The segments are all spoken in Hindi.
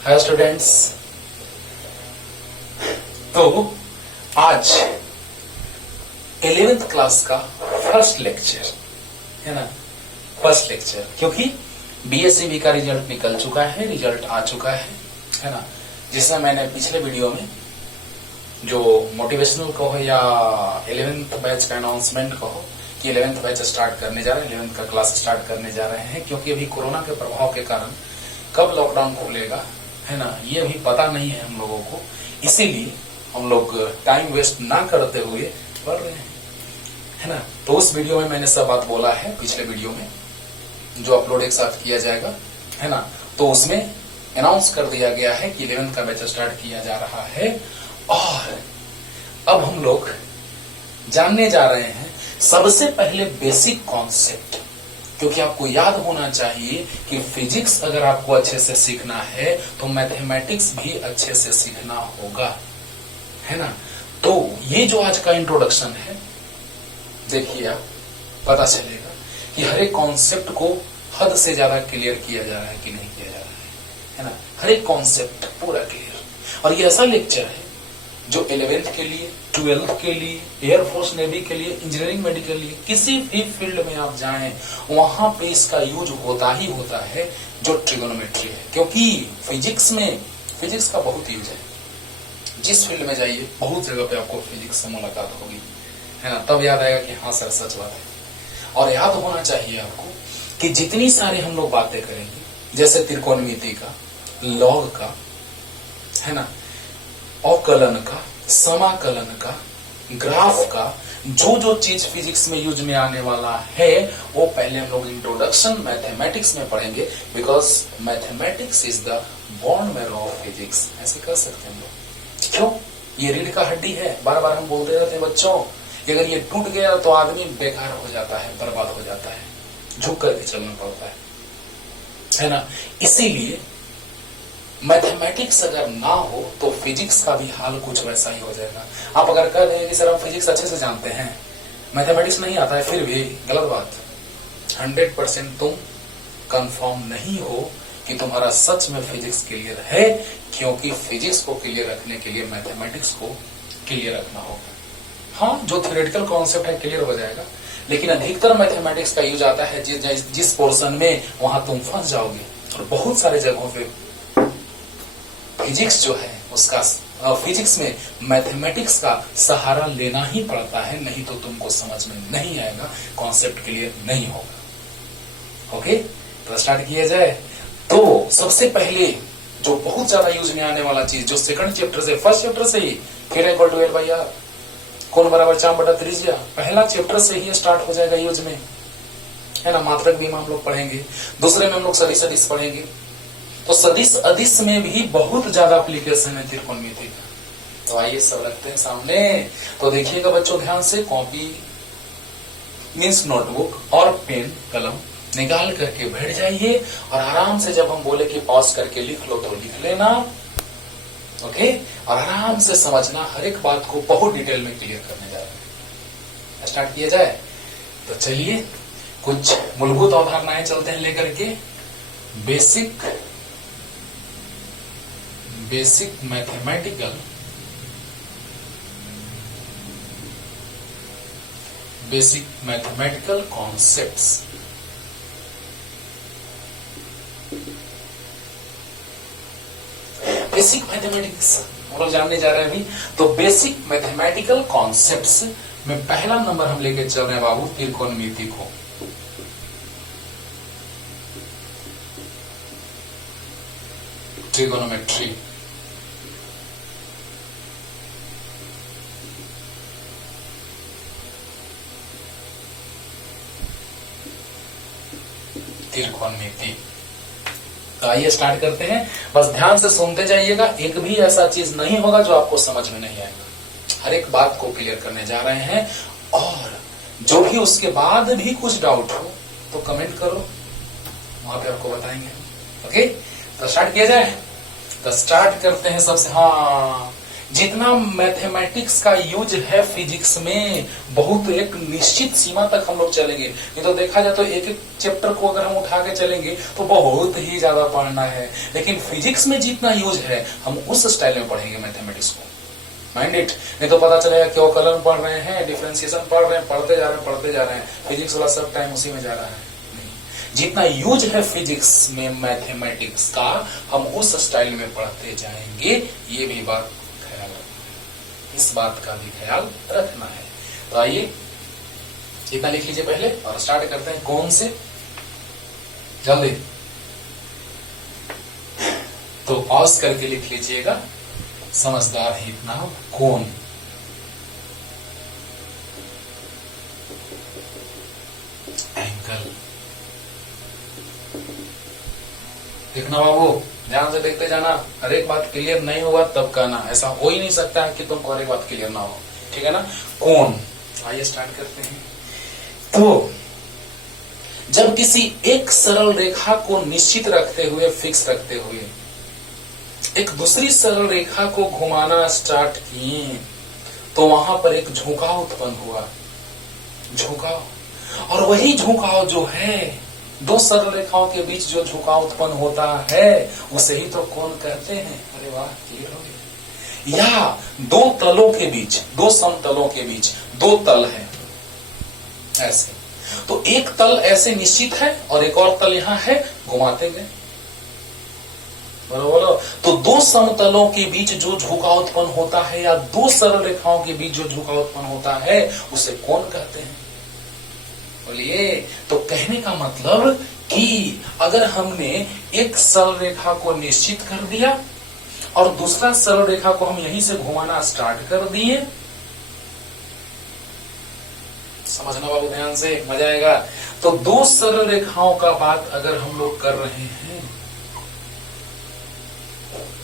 Hi students. तो आज 11th क्लास का फर्स्ट लेक्चर है ना, फर्स्ट लेक्चर, क्योंकि बीएससीबी का रिजल्ट निकल चुका है, रिजल्ट आ चुका है ना, जिसमें मैंने पिछले वीडियो में जो मोटिवेशनल कहो या 11th बैच का अनाउंसमेंट कहो कि 11th बैच स्टार्ट करने जा रहे हैं, 11th का क्लास स्टार्ट करने जा रहे हैं, क्योंकि अभी कोरोना के प्रभाव के कारण कब लॉकडाउन खुलेगा है ना, ये अभी पता नहीं है हम लोगों को। इसीलिए हम लोग टाइम वेस्ट ना करते हुए पढ़ रहे हैं, है ना। तो उस वीडियो में मैंने सब बात बोला है, पिछले वीडियो में जो अपलोड एक साथ किया जाएगा, है ना। तो उसमें अनाउंस कर दिया गया है कि 11th का बैच स्टार्ट किया जा रहा है। और अब हम लोग जानने जा रहे हैं सबसे पहले बेसिक कॉन्सेप्ट, क्योंकि आपको याद होना चाहिए कि फिजिक्स अगर आपको अच्छे से सीखना है तो मैथमेटिक्स भी अच्छे से सीखना होगा, है ना। तो ये जो आज का इंट्रोडक्शन है, देखिए आप पता चलेगा कि हर एक कॉन्सेप्ट को हद से ज्यादा क्लियर किया जा रहा है कि नहीं किया जा रहा है ना। हर एक कॉन्सेप्ट पूरा क्लियर। और ये ऐसा लेक्चर है जो 11th के लिए, 12th के लिए, एयरफोर्स नेवी के लिए, इंजीनियरिंग मेडिकल के लिए, किसी भी फील्ड में आप जाएं वहां पे इसका यूज होता ही होता है, जो ट्रिगोनोमेट्री है। क्योंकि फिजिक्स का बहुत यूज है। जिस फील्ड में जाइए बहुत जगह पे आपको फिजिक्स से मुलाकात होगी, है ना। तब याद आएगा कि हाँ सर सच बात है। और याद होना चाहिए आपको कि जितनी सारी हम लोग बातें करेंगे, जैसे त्रिकोणमिति का, लॉग का, है ना, अवकलन का, समाकलन का, ग्राफ का, जो जो चीज फिजिक्स में यूज में आने वाला है वो पहले हम लोग इंट्रोडक्शन मैथमेटिक्स में पढ़ेंगे। Because mathematics is the bone marrow of physics, ऐसे कर सकते हैं हम लोग। क्यों? ये रीढ़ का हड्डी है। बार बार हम बोलते रहते हैं बच्चों, अगर ये टूट गया तो आदमी बेकार हो जाता है, बर्बाद हो जाता है, झुक करके चलना पड़ता है ना। इसीलिए मैथमेटिक्स अगर ना हो तो फिजिक्स का भी हाल कुछ वैसा ही हो जाएगा। आप अगर कह दें कि सर हम फिजिक्स अच्छे से जानते हैं, मैथमेटिक्स नहीं आता है, फिर भी गलत बात। 100% तुम कंफर्म नहीं हो कि तुम्हारा सच में फिजिक्स क्लियर है, क्योंकि फिजिक्स को क्लियर रखने के लिए मैथमेटिक्स को क्लियर रखना होगा। हाँ, जो थ्योरेटिकल कॉन्सेप्ट है क्लियर हो जाएगा, लेकिन अधिकतर मैथमेटिक्स का यूज आता है जिस पोर्शन में, वहां तुम फंस जाओगे। और बहुत सारे जगहों पे फिजिक्स जो है उसका, फिजिक्स में मैथमेटिक्स का सहारा लेना ही पड़ता है, नहीं तो तुमको समझ में नहीं आएगा, कॉन्सेप्ट क्लियर नहीं होगा। ओके, तो स्टार्ट किया जाए। तो सबसे पहले जो बहुत ज्यादा यूज में आने वाला चीज, जो सेकंड चैप्टर से, फर्स्ट चैप्टर से ही L/L/R, कोण बराबर चाप बटा त्रिज्या, पहला चैप्टर से ही स्टार्ट हो जाएगा यूज में, है ना। मात्रक भी हम लोग पढ़ेंगे। दूसरे में हम लोग सदिश अदिश पढ़ेंगे। तो सदिश अदिश में भी बहुत ज्यादा एप्लीकेशन है त्रिकोणमिति का। तो आइए सब रखते हैं सामने। तो देखिएगा बच्चों ध्यान से, कॉपी मीन्स नोटबुक और पेन कलम निकाल करके बैठ जाइए, और आराम से जब हम बोले कि पॉज करके लिख लो तो लिख लेना। ओके, और आराम से समझना, हर एक बात को बहुत डिटेल में क्लियर करने जा रहे हैं। स्टार्ट किया जाए। तो चलिए कुछ मूलभूत अवधारणाएं चलते हैं लेकर के। Basic mathematical concepts. Basic mathematics हम लोग जानने जा रहे हैं अभी। तो बेसिक मैथमेटिकल कॉन्सेप्ट्स में पहला नंबर हम लेके चल रहे हैं बाबू, त्रिकोणमिति को। ट्रिगोनोमेट्री, त्रिकोणमिति। तो आइए स्टार्ट करते हैं। बस ध्यान से सुनते जाइएगा, एक भी ऐसा चीज नहीं होगा जो आपको समझ में नहीं आएगा। हर एक बात को क्लियर करने जा रहे हैं, और जो भी उसके बाद भी कुछ डाउट हो तो कमेंट करो, वहां पे आपको बताएंगे। ओके, तो स्टार्ट किया जाए। तो स्टार्ट करते हैं सबसे, हाँ जितना मैथमेटिक्स का यूज है फिजिक्स में, बहुत एक निश्चित सीमा तक हम लोग चलेंगे। नहीं तो देखा जाए तो एक एक चैप्टर को अगर हम उठा के चलेंगे तो बहुत ही ज्यादा पढ़ना है, लेकिन फिजिक्स में जितना यूज है हम उस स्टाइल में पढ़ेंगे मैथमेटिक्स को, माइंड इट। नहीं तो पता चलेगा क्यों कलम पढ़ रहे हैं, डिफरेंशिएशन पढ़ रहे हैं, पढ़ते जा रहे हैं, फिजिक्स वाला सब टाइम उसी में जा रहा है। जितना यूज है फिजिक्स में मैथमेटिक्स का हम उस स्टाइल में पढ़ते जाएंगे, ये भी बात ख्याल रखना, इस बात का भी ख्याल रखना है। तो आइए इतना लिख लीजिए पहले और स्टार्ट करते हैं कौन से, जल्दी। तो पॉज करके लिख लीजिएगा, समझदार है इतना, कौन, एंगल। देखना बाबू, ध्यान से देखते जाना, हर एक बात क्लियर नहीं होगा तब कहना, ऐसा हो ही नहीं सकता है कि तुमको हर एक बात क्लियर ना हो, ठीक है ना। कौन, आइए स्टार्ट करते हैं। तो जब किसी एक सरल रेखा को निश्चित रखते हुए, फिक्स रखते हुए एक दूसरी सरल रेखा को घुमाना स्टार्ट किए तो वहां पर एक झुकाव उत्पन्न हुआ, झुकाव। और वही झुकाव जो है, दो सरल रेखाओं के बीच जो झुकाव उत्पन्न होता है उसे ही तो कोण कहते हैं। अरे वाह, क्लियर हो गया। या दो तलों के बीच, दो समतलों के बीच दो तल है ऐसे, तो एक तल ऐसे निश्चित है और एक और तल यहां है, घुमाते गए, बोलो। तो दो समतलों के बीच जो झुकाव उत्पन्न होता है या दो सरल रेखाओं के बीच जो झुकाव उत्पन्न होता है उसे कोण कहते हैं। बोलिए, तो कहने का मतलब कि अगर हमने एक सरल रेखा को निश्चित कर दिया और दूसरा सरल रेखा को हम यहीं से घुमाना स्टार्ट कर दिए, समझना बाबू ध्यान से, मजा आएगा। तो दो सरल रेखाओं का बात अगर हम लोग कर रहे हैं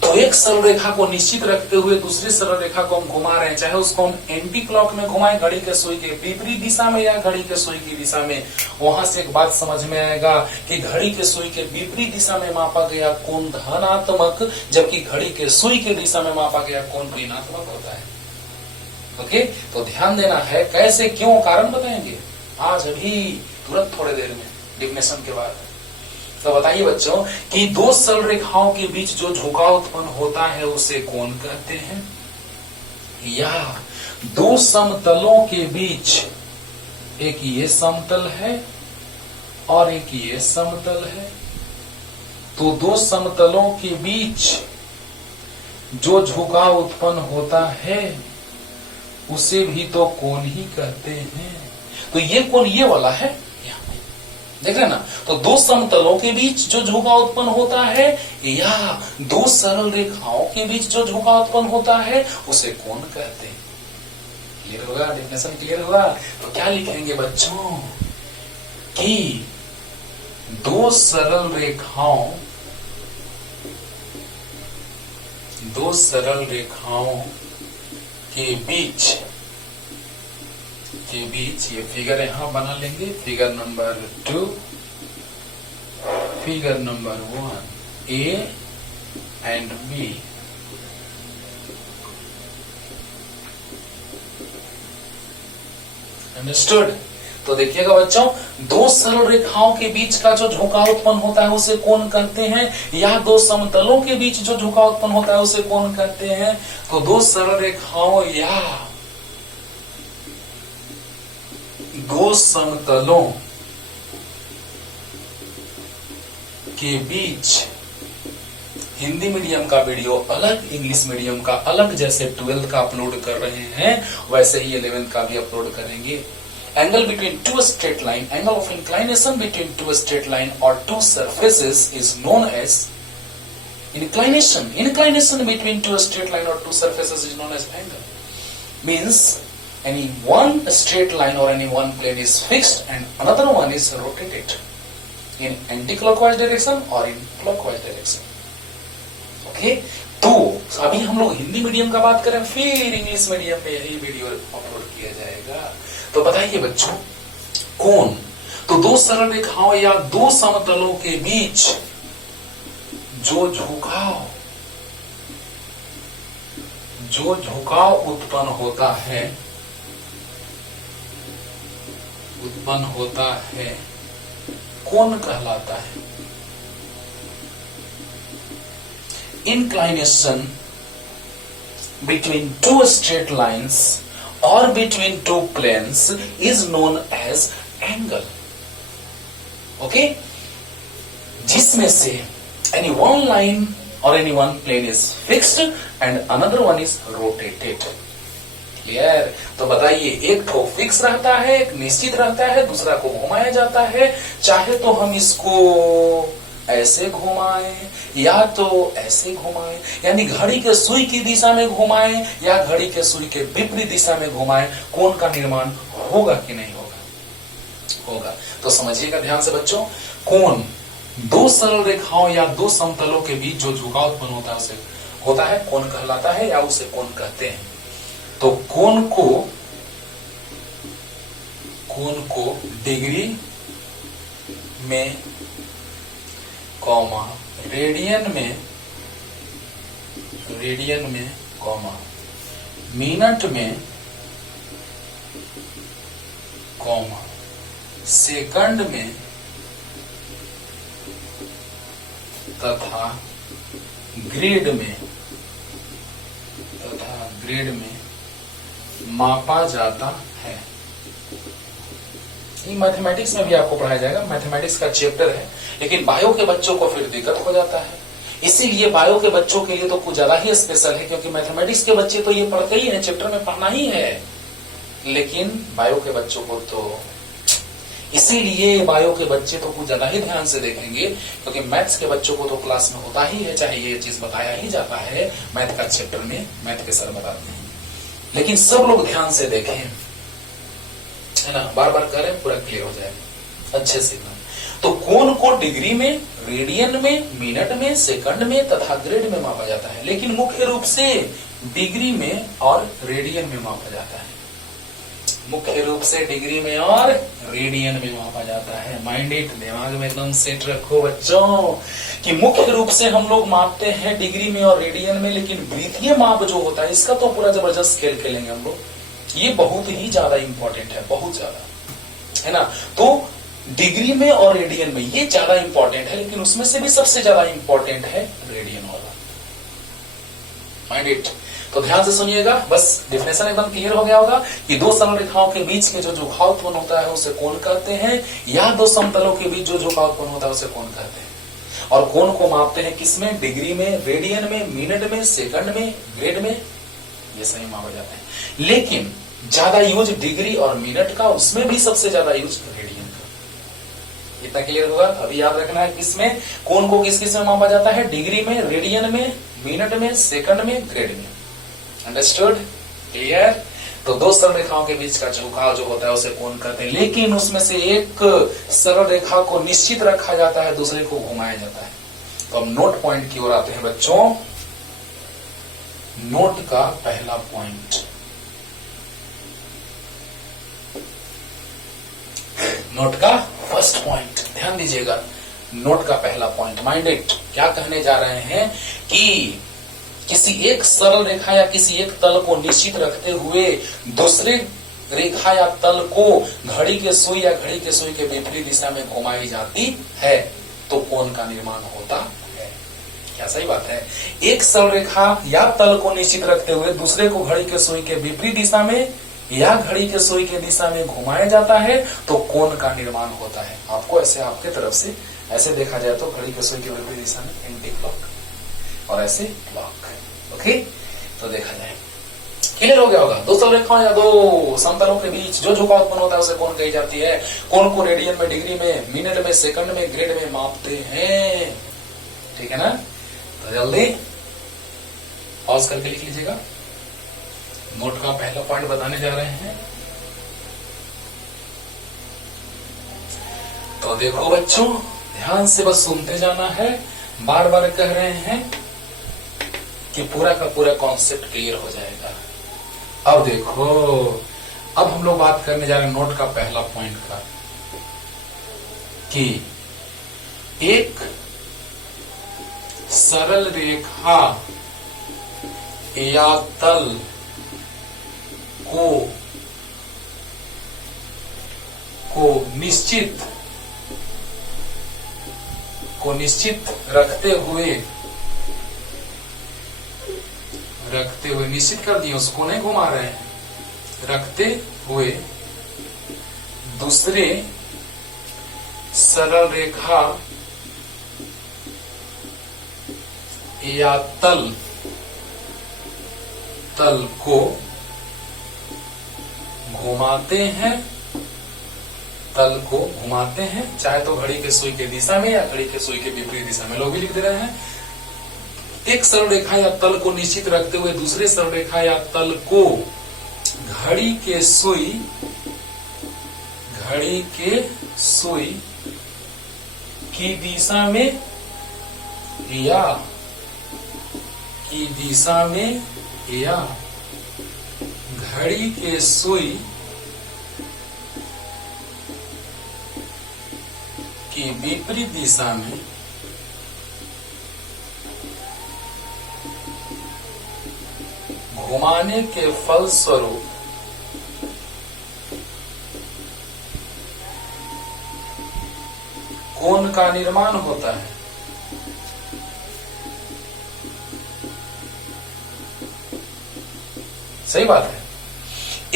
तो एक सरल रेखा को निश्चित रखते हुए दूसरी सरल रेखा को हम घुमा रहे हैं, चाहे उसको हम एंटी क्लॉक में घुमाएं, घड़ी के सुई के विपरीत दिशा में या घड़ी के सुई की दिशा में, वहां से एक बात समझ में आएगा कि घड़ी के सुई के विपरीत दिशा में मापा गया कोण धनात्मक, जबकि घड़ी के सुई के दिशा में मापा गया कोण ऋणात्मक होता है। ओके, तो ध्यान देना है, कैसे, क्यों, कारण बताएंगे आज, अभी तुरंत थोड़े देर में डिफिनेशन के बाद। तो बताइए बच्चों कि दो सरल रेखाओं के बीच जो झुकाव उत्पन्न होता है उसे कोण कहते हैं, या दो समतलों के बीच, एक ये समतल है और एक ये समतल है, तो दो समतलों के बीच जो झुकाव उत्पन्न होता है उसे भी तो कोण ही कहते हैं। तो ये कोण ये वाला है, देख रहे ना। तो दो समतलों के बीच जो झुकाव उत्पन्न होता है या दो सरल रेखाओं के बीच जो झुकाव उत्पन्न होता है उसे कोण कहते हैं। क्लियर होगा, डेफिनेशन क्लियर होगा। तो क्या लिखेंगे बच्चों कि दो सरल रेखाओं के बीच ये फिगर यहां बना लेंगे, figure number 2, figure number 1, A and B. Understood. तो देखिएगा बच्चों, दो सरल रेखाओं के बीच का जो झुकाव उत्पन्न होता है उसे कोण कहते हैं, या दो समतलों के बीच जो झुकाव उत्पन्न होता है उसे कोण कहते हैं। तो दो सरल रेखाओं या दो समतलों के बीच, हिंदी मीडियम का वीडियो अलग, इंग्लिश मीडियम का अलग, जैसे 12th का अपलोड कर रहे हैं वैसे ही 11th का भी अपलोड करेंगे। Angle between two straight line, angle of inclination between two straight line और two surfaces is known as inclination. Inclination between two straight line or two surfaces is known as angle. Means any one straight line or any one plane is fixed and another one is rotated in anti-clockwise direction or in clockwise direction. Okay? तो अभी हम लोग हिंदी मीडियम का बात करें, फिर इंग्लिश मीडियम में यही वीडियो अपलोड किया जाएगा। तो बताइए बच्चों, कोण तो दो सरल रेखाओं या दो समतलों के बीच जो झुकाव उत्पन्न होता है कोण कहलाता है। Inclination between two straight lines or between two planes is known as angle. Okay? जिसमें से any one line or any one plane is fixed and another one is rotated. Clear? तो बताइए, एक तो फिक्स रहता है, एक निश्चित रहता है, दूसरा को घुमाया जाता है। चाहे तो हम इसको ऐसे घुमाएं या तो ऐसे घुमाएं, यानी घड़ी के सुई की दिशा में घुमाएं या घड़ी के सुई के विपरीत दिशा में घुमाएं, कोण का निर्माण होगा कि नहीं होगा? होगा। तो समझिएगा ध्यान से बच्चों, कोण दो सरल रेखाओं या दो समतलों के बीच जो झुकाव उत्पन्न होता है उसे होता है कोण कहलाता है या उसे कोण कहते हैं। तो कोण को डिग्री में, कॉमा रेडियन में, कॉमा मिनट में, कॉमा सेकंड में तथा ग्रेड में मापा जाता है। ये मैथमेटिक्स में भी आपको पढ़ाया जाएगा, मैथमेटिक्स का चैप्टर है, लेकिन बायो के बच्चों को फिर दिक्कत हो जाता है। इसीलिए बायो के बच्चों के लिए तो कुछ ज्यादा ही स्पेशल है, क्योंकि मैथमेटिक्स के बच्चे तो ये पढ़ते ही हैं, चैप्टर में पढ़ना ही है, लेकिन बायो के बच्चों को तो, इसीलिए बायो के बच्चे तो कुछ ज्यादा ही ध्यान से देखेंगे, क्योंकि मैथ्स के बच्चों को तो क्लास में होता ही है, चाहे ये चीज बताया ही जाता है मैथ का चैप्टर में, मैथ के सर बताते हैं, लेकिन सब लोग ध्यान से देखें, है ना, बार बार करें, पूरा क्लियर हो जाएगा अच्छे से। तो कोण को डिग्री में, रेडियन में, मिनट में, सेकंड में तथा ग्रेड में मापा जाता है, लेकिन मुख्य रूप से डिग्री में और रेडियन में मापा जाता है। मुख्य रूप से डिग्री में और रेडियन में मापा जाता है। माइंड इट, दिमाग में एकदम सेट रखो बच्चों कि मुख्य रूप से हम लोग मापते हैं डिग्री में और रेडियन में, लेकिन वृत्तीय माप जो होता है इसका तो पूरा जबरदस्त खेल खेलेंगे हम लोग। ये बहुत ही ज्यादा इंपॉर्टेंट है, बहुत ज्यादा, है ना। तो डिग्री में और रेडियन में ये ज्यादा इंपॉर्टेंट है, लेकिन उसमें से भी सबसे ज्यादा इंपॉर्टेंट है रेडियन वाला। Mind it. तो ध्यान से सुनिएगा, बस डेफिनेशन एकदम क्लियर हो गया होगा कि दो सरल रेखाओं के बीच के जो झुकाव उत्पन्न होता है उसे कोण कहते हैं, या दो समतलों के बीच जो झुकाव उत्पन्न होता है उसे कोण कहते हैं। और कोण को मापते हैं किसमें? डिग्री में, रेडियन में, मिनट में, सेकंड में, ग्रेड में, ये सही मापा जाते हैं। लेकिन ज्यादा यूज डिग्री और मिनट का, उसमें भी सबसे ज्यादा यूज रेडियन का। इतना क्लियर होगा। अभी याद रखना है किसमें कोण को किस किस में मापा जाता है? डिग्री में, रेडियन में, मिनट में, सेकंड में, ग्रेड में। अंडरस्टूड? क्लियर? तो दो सरल रेखाओं के बीच का झुकाव जो होता है उसे कोण कहते हैं, लेकिन उसमें से एक सरल रेखा को निश्चित रखा जाता है, दूसरे को घुमाया जाता है। तो अब नोट पॉइंट की ओर आते हैं बच्चों। नोट का पहला पॉइंट, नोट का फर्स्ट पॉइंट, ध्यान दीजिएगा। नोट का पहला पॉइंट, माइंड इट। क्या कहने जा रहे हैं कि किसी एक सरल रेखा या किसी एक तल को निश्चित रखते हुए दूसरे रेखा या तल को घड़ी के सुई या घड़ी के सुई के विपरीत दिशा में घुमाई जाती है तो कोण का निर्माण होता है। क्या सही बात है? एक सरल रेखा या तल को निश्चित रखते हुए दूसरे को घड़ी के सुई के विपरीत दिशा में या घड़ी के सुई के दिशा में घुमाया जाता है तो कोण का निर्माण होता है। आपको ऐसे, आपके तरफ से ऐसे देखा जाए तो घड़ी के सुई के विपरीत दिशा में एंटी क्लॉक और ऐसे क्लॉक। ओके, तो देखा जाए। क्लियर हो गया होगा? दो सरल रेखाओं या दो समतलों के बीच जो झुकाव उत्पन्न होता है उसे कोण कही जाती है। कोण को रेडियन में, डिग्री में, मिनट में, सेकंड में, ग्रेड में मापते हैं। ठीक है ना? तो जल्दी पॉज करके लिख लीजिएगा। नोट का पहला पॉइंट बताने जा रहे हैं। तो देखो बच्चों, ध्यान से बस सुनते जाना है। बार बार कह रहे हैं कि पूरा का पूरा कॉन्सेप्ट क्लियर हो जाएगा। अब देखो, अब हम लोग बात करने जा रहे हैं नोट का पहला पॉइंट का, कि एक सरल रेखा या तल को निश्चित रखते हुए निश्चित कर दिए, उसको नहीं घुमा रहे हैं, रखते हुए दूसरे सरल रेखा या तल को घुमाते हैं, चाहे तो घड़ी के सुई के दिशा में या घड़ी के सुई के विपरीत दिशा में, लोग भी लिख दे रहे हैं। एक सरल रेखा या तल को निश्चित रखते हुए दूसरे सरल रेखा या तल को घड़ी के सुई की दिशा में या घड़ी के सुई की विपरीत दिशा में घुमाने के फलस्वरूप कोण का निर्माण होता है। सही बात है।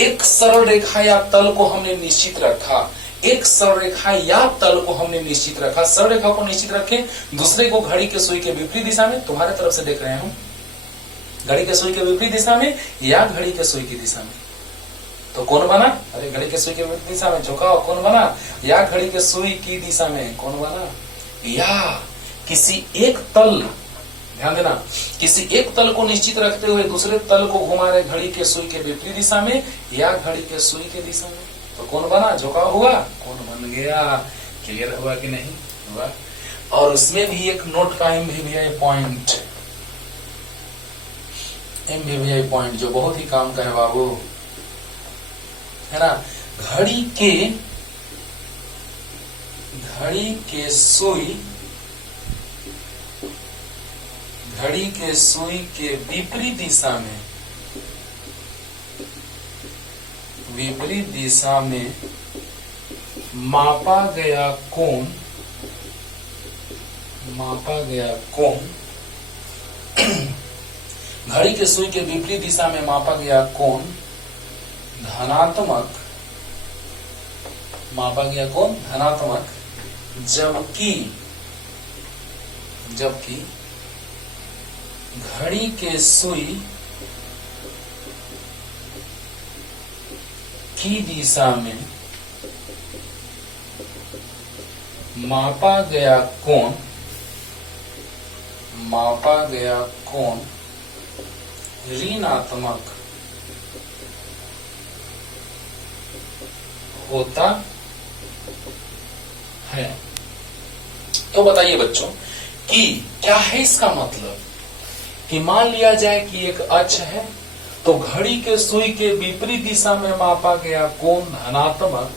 एक सरल रेखा या तल को हमने निश्चित रखा, सरल रेखा को निश्चित रखें, दूसरे को घड़ी के सुई के विपरीत दिशा में, तुम्हारे तरफ से देख रहे हूं, घड़ी के सुई के विपरीत दिशा में या घड़ी के सुई की दिशा में, तो कौन बना? अरे घड़ी के सुई के विपरीत दिशा में झुकाओ, कौन बना? या घड़ी के सुई की दिशा में, कौन बना? या किसी एक तल, ध्यान देना, किसी एक तल को निश्चित रखते हुए दूसरे तल को घुमा रहे घड़ी के सुई के विपरीत दिशा में या घड़ी के सुई के दिशा में, तो कौन बना? झुकाव हुआ, कौन बन गया? क्लियर हुआ कि नहीं हुआ? और उसमें भी एक नोट का MVVI पॉइंट जो बहुत ही काम का है बाबू, है ना। घड़ी के सुई के विपरीत दिशा में मापा गया कोण घड़ी के सुई के विपरीत दिशा में मापा गया कोण धनात्मक, जबकि घड़ी के सुई की दिशा में मापा गया कोण ऋणात्मक होता है। तो बताइए बच्चों कि क्या है इसका मतलब? कि मान लिया जाए कि एक अक्ष है, तो घड़ी के सुई के विपरीत दिशा में मापा गया कोण धनात्मक,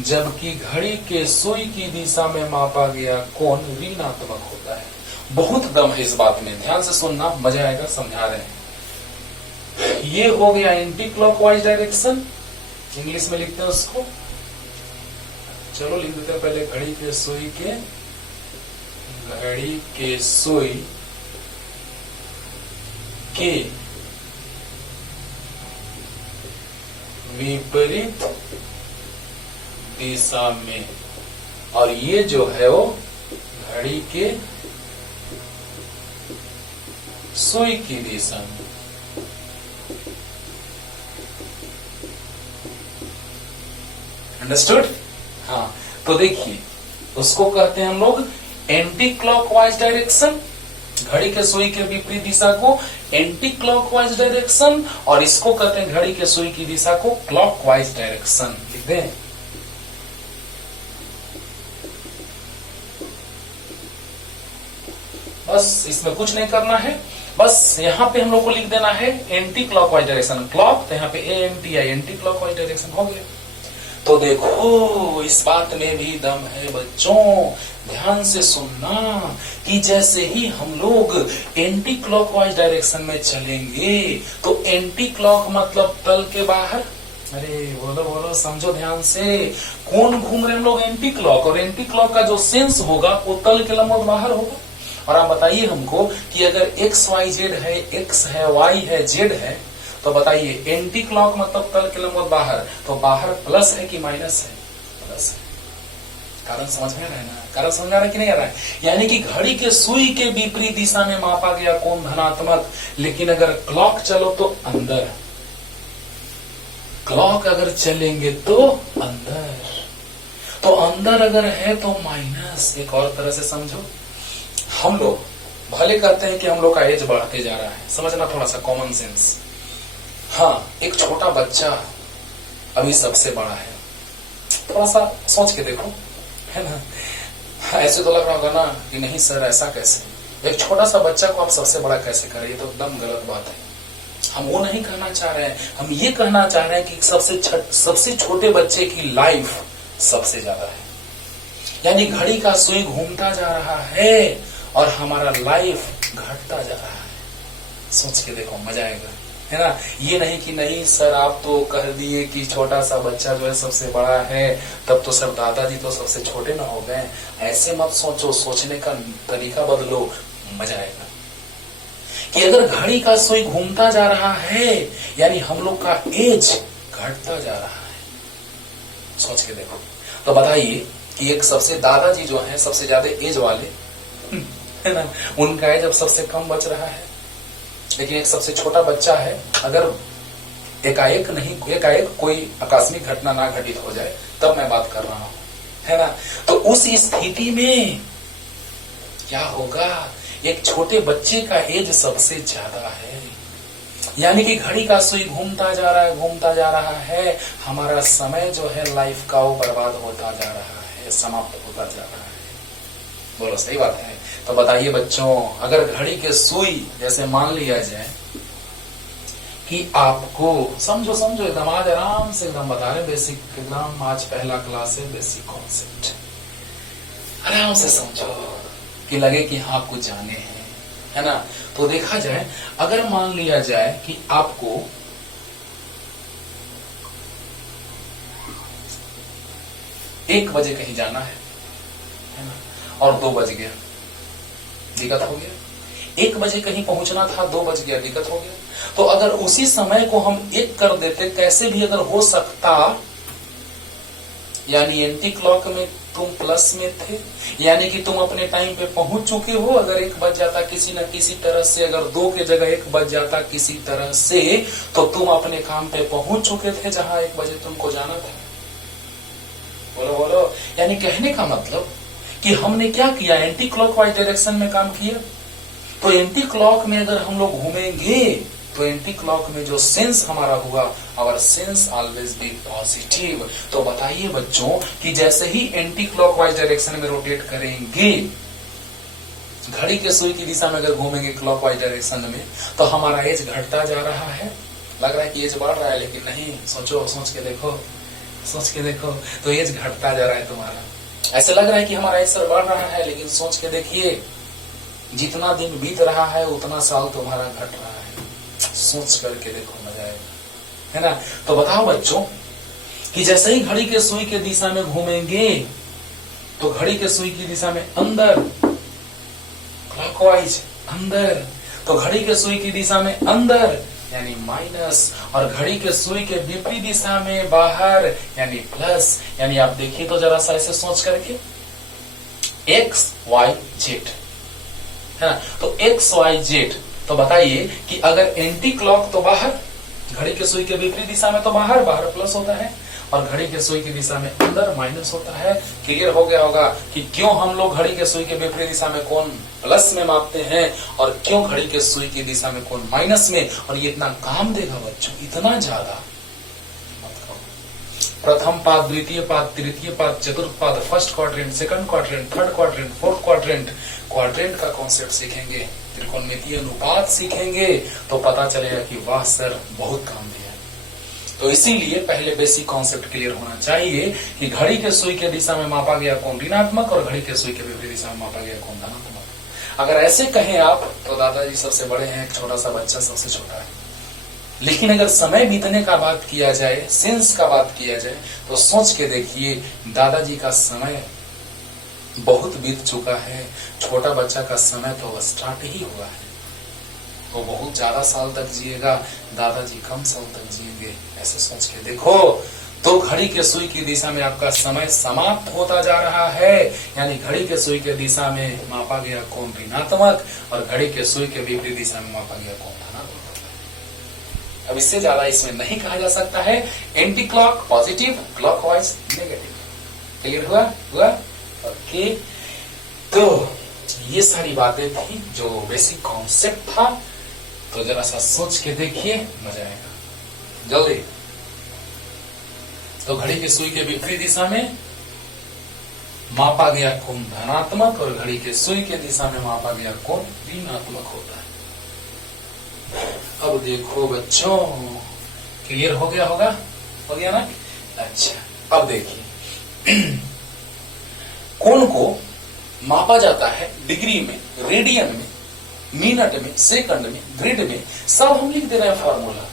जबकि घड़ी के सुई की दिशा में मापा गया कोण ऋणात्मक होता है। बहुत दम है इस बात में, ध्यान से सुनना, मजा आएगा, समझा रहे हैं। ये हो गया एंटी क्लॉकवाइज डायरेक्शन, इंग्लिश में लिखते हैं उसको, चलो लिख देते हैं पहले घड़ी के सुई के विपरीत दिशा में, और ये जो है वो घड़ी के सुई की दिशा में। अंडरस्टूड? हाँ, तो देखिए उसको कहते हैं हम लोग एंटी क्लॉकवाइज डायरेक्शन, घड़ी के सुई के विपरीत दिशा को एंटी क्लॉकवाइज डायरेक्शन, और इसको कहते हैं घड़ी के सुई की दिशा को क्लॉकवाइज डायरेक्शन। लिख दें। बस इसमें कुछ नहीं करना है, बस यहाँ पे हम लोग को लिख देना है एंटी क्लॉकवाइज डायरेक्शन, क्लॉक तो यहाँ पे ANTI एंटी क्लॉकवाइज डायरेक्शन हो गया। तो देखो इस बात में भी दम है बच्चों, ध्यान से सुनना कि जैसे ही हम लोग एंटी क्लॉकवाइज डायरेक्शन में चलेंगे तो एंटी क्लॉक मतलब तल के बाहर, अरे बोलो बोलो समझो ध्यान से, कौन घूम रहे हम लोग एंटी क्लॉक, और एंटी क्लॉक का जो सेंस होगा वो तल के लंबवत बाहर होगा। और आप बताइए हमको कि अगर एक्स वाई जेड है, एक्स है वाई है जेड है, तो बताइए एंटी क्लॉक मतलब तल के लंबवत बाहर, तो बाहर प्लस है कि माइनस है? प्लस है। कारण समझ में आ रहा है ना, कारण समझ में आ रहा है कि नहीं आ रहा है? यानी कि घड़ी के सुई के विपरीत दिशा में मापा गया कोण धनात्मक, लेकिन अगर क्लॉक चलो तो अंदर, क्लॉक अगर चलेंगे तो अंदर, तो अंदर अगर है तो माइनस। एक और तरह से समझो, हम लोग भले कहते हैं कि हम लोग का एज बढ़ते जा रहा है, समझना थोड़ा सा कॉमन सेंस। हाँ, एक छोटा बच्चा अभी सबसे बड़ा है, थोड़ा सा सोच के देखो, है ना? ऐसे तो लग रहा होगा ना कि नहीं सर ऐसा कैसे, एक छोटा सा बच्चा को आप सबसे बड़ा कैसे करें, ये तो एकदम गलत बात है। हम वो नहीं कहना चाह रहे हैं, हम ये कहना चाह रहे हैं कि सबसे छोटे बच्चे की लाइफ सबसे ज्यादा है, यानी घड़ी का सुई घूमता जा रहा है और हमारा लाइफ घटता जा रहा है। सोच के देखो, मजा आएगा, है ना? ये नहीं कि नहीं सर आप तो कह दिए कि छोटा सा बच्चा जो है सबसे बड़ा है, तब तो सर दादाजी तो सबसे छोटे ना हो गए। ऐसे मत सोचो, सोचने का तरीका बदलो, मजा आएगा। कि अगर घड़ी का सुई घूमता जा रहा है यानी हम लोग का एज घटता जा रहा है। सोच के देखो, तो बताइए कि एक सबसे दादाजी जो है सबसे ज्यादा एज वाले, है ना, उनका एज अब सबसे कम बच रहा है, लेकिन एक सबसे छोटा बच्चा है, अगर एकाएक कोई आकस्मिक घटना ना घटित हो जाए तब मैं बात कर रहा हूं, है ना? तो उस स्थिति में क्या होगा, एक छोटे बच्चे का एज सबसे ज्यादा है, यानी कि घड़ी का सुई घूमता जा रहा है, हमारा समय जो है लाइफ का वो बर्बाद होता जा रहा है, समाप्त होता जा रहा है। बोलो सही बात है? तो बताइए बच्चों, अगर घड़ी के सुई जैसे मान लिया जाए कि आपको समझो एकदम, आज आराम से एकदम बता रहे बेसिक, एकदम आज पहला क्लास है, बेसिक कॉन्सेप्ट, आराम से समझो कि लगे कि हाँ कुछ जाने हैं, है ना? तो देखा जाए, अगर मान लिया जाए कि आपको एक बजे कहीं जाना है ना, और 2 बज गया, दिक्कत हो गया। 1 बजे कहीं पहुंचना था, 2 बज गया, दिक्कत हो गया। तो अगर उसी समय को हम 1 कर देते, कैसे भी अगर हो सकता, यानी एंटी क्लॉक में तुम प्लस में थे, यानी कि तुम अपने टाइम पे पहुंच चुके हो। अगर 1 बज जाता किसी न किसी तरह से, अगर 2 के जगह 1 बज जाता किसी तरह से, तो तुम अपने काम पे पहुंच चुके थे जहां 1 बजे तुमको जाना था। बोलो बोलो, यानी कहने का मतलब कि हमने क्या किया, एंटी क्लॉकवाइज डायरेक्शन में काम किया। तो एंटी क्लॉक में अगर हम लोग घूमेंगे तो एंटी क्लॉक में जो सेंस हमारा हुआ, our sense always be positive. तो बताइए बच्चों कि जैसे ही एंटी क्लॉकवाइज डायरेक्शन में रोटेट करेंगे, घड़ी के सुई की दिशा में अगर घूमेंगे क्लॉकवाइज डायरेक्शन में, तो हमारा एज घटता जा रहा है। लग रहा है कि एज बढ़ रहा है, लेकिन नहीं, सोच के देखो तो एज घटता जा रहा है तुम्हारा। ऐसे लग रहा है कि हमारा एज सर बढ़ रहा है, लेकिन सोच के देखिए, जितना दिन बीत रहा है उतना साल तुम्हारा घट रहा है। सोच करके देखो, मजा आएगा, है ना? तो बताओ बच्चों कि जैसे ही घड़ी के सुई के दिशा में घूमेंगे, तो घड़ी के सुई की दिशा में अंदर, क्लॉकवाइज अंदर, तो घड़ी के सुई की दिशा में अंदर यानी माइनस, और घड़ी के सुई के विपरीत दिशा में बाहर यानी प्लस। यानी आप देखिए तो जरा सा ऐसे सोच करके, एक्स वाई जेड, है ना? तो एक्स वाई जेड, तो बताइए कि अगर एंटी क्लॉक तो बाहर, घड़ी के सुई के विपरीत दिशा में तो बाहर प्लस होता है, और घड़ी के सुई की दिशा में अंदर माइनस होता है। क्लियर हो गया होगा कि क्यों हम लोग घड़ी के सुई के विपरीत दिशा में कोण प्लस में मापते हैं और क्यों घड़ी के सुई की दिशा में कोण माइनस में। और ये इतना काम देगा बच्चों, इतना ज्यादा। प्रथम पाद, द्वितीय पाद, तृतीय पाद, चतुर्थ पाद, first quadrant, second quadrant, third quadrant, fourth quadrant, quadrant का कॉन्सेप्ट सीखेंगे, त्रिकोणमितीय अनुपात सीखेंगे, तो पता चलेगा कि वाह सर बहुत काम दिया। तो इसीलिए पहले बेसिक कॉन्सेप्ट क्लियर होना चाहिए कि घड़ी के सुई के दिशा में मापा गया कोण ऋणात्मक और घड़ी के सुई के विपरीत दिशा में मापा गया कोण धनात्मक। अगर ऐसे कहें आप तो दादाजी सबसे बड़े हैं, एक छोटा सा बच्चा सबसे छोटा है। लेकिन अगर समय बीतने का बात किया जाए, सेंस का बात किया जाए, तो सोच के देखिए दादाजी का समय बहुत बीत चुका है, छोटा बच्चा का समय तो स्टार्ट ही हुआ है। वो बहुत ज्यादा साल तक जिएगा, दादाजी कम साल तक जिएंगे। ऐसे सोच के देखो तो घड़ी के सुई की दिशा में आपका समय समाप्त होता जा रहा है, यानी घड़ी के सुई के दिशा में मापा गया कोण ऋणात्मक और घड़ी के सुई के विपरीत दिशा में मापा गया कोण धनात्मक। अब इससे ज्यादा इसमें नहीं कहा जा सकता है। Anti clock positive, clockwise negative. Clear हुआ? ओके, तो ये सारी बातें थी जो बेसिक कॉन्सेप्ट था। तो जरा सा सोच के देखिए, मजा आएगा जल्दी। तो घड़ी की सुई के विपरीत दिशा में मापा गया कोण धनात्मक और घड़ी के सुई के दिशा में मापा गया कोण ऋणात्मक होता है। अब देखो बच्चों, क्लियर हो गया होगा? हो गया ना? अच्छा, अब देखिए कोण को मापा जाता है डिग्री में, रेडियन में, मिनट में, सेकंड में, ग्रिड में, सब हम लिख दे रहे हैं फॉर्मूला।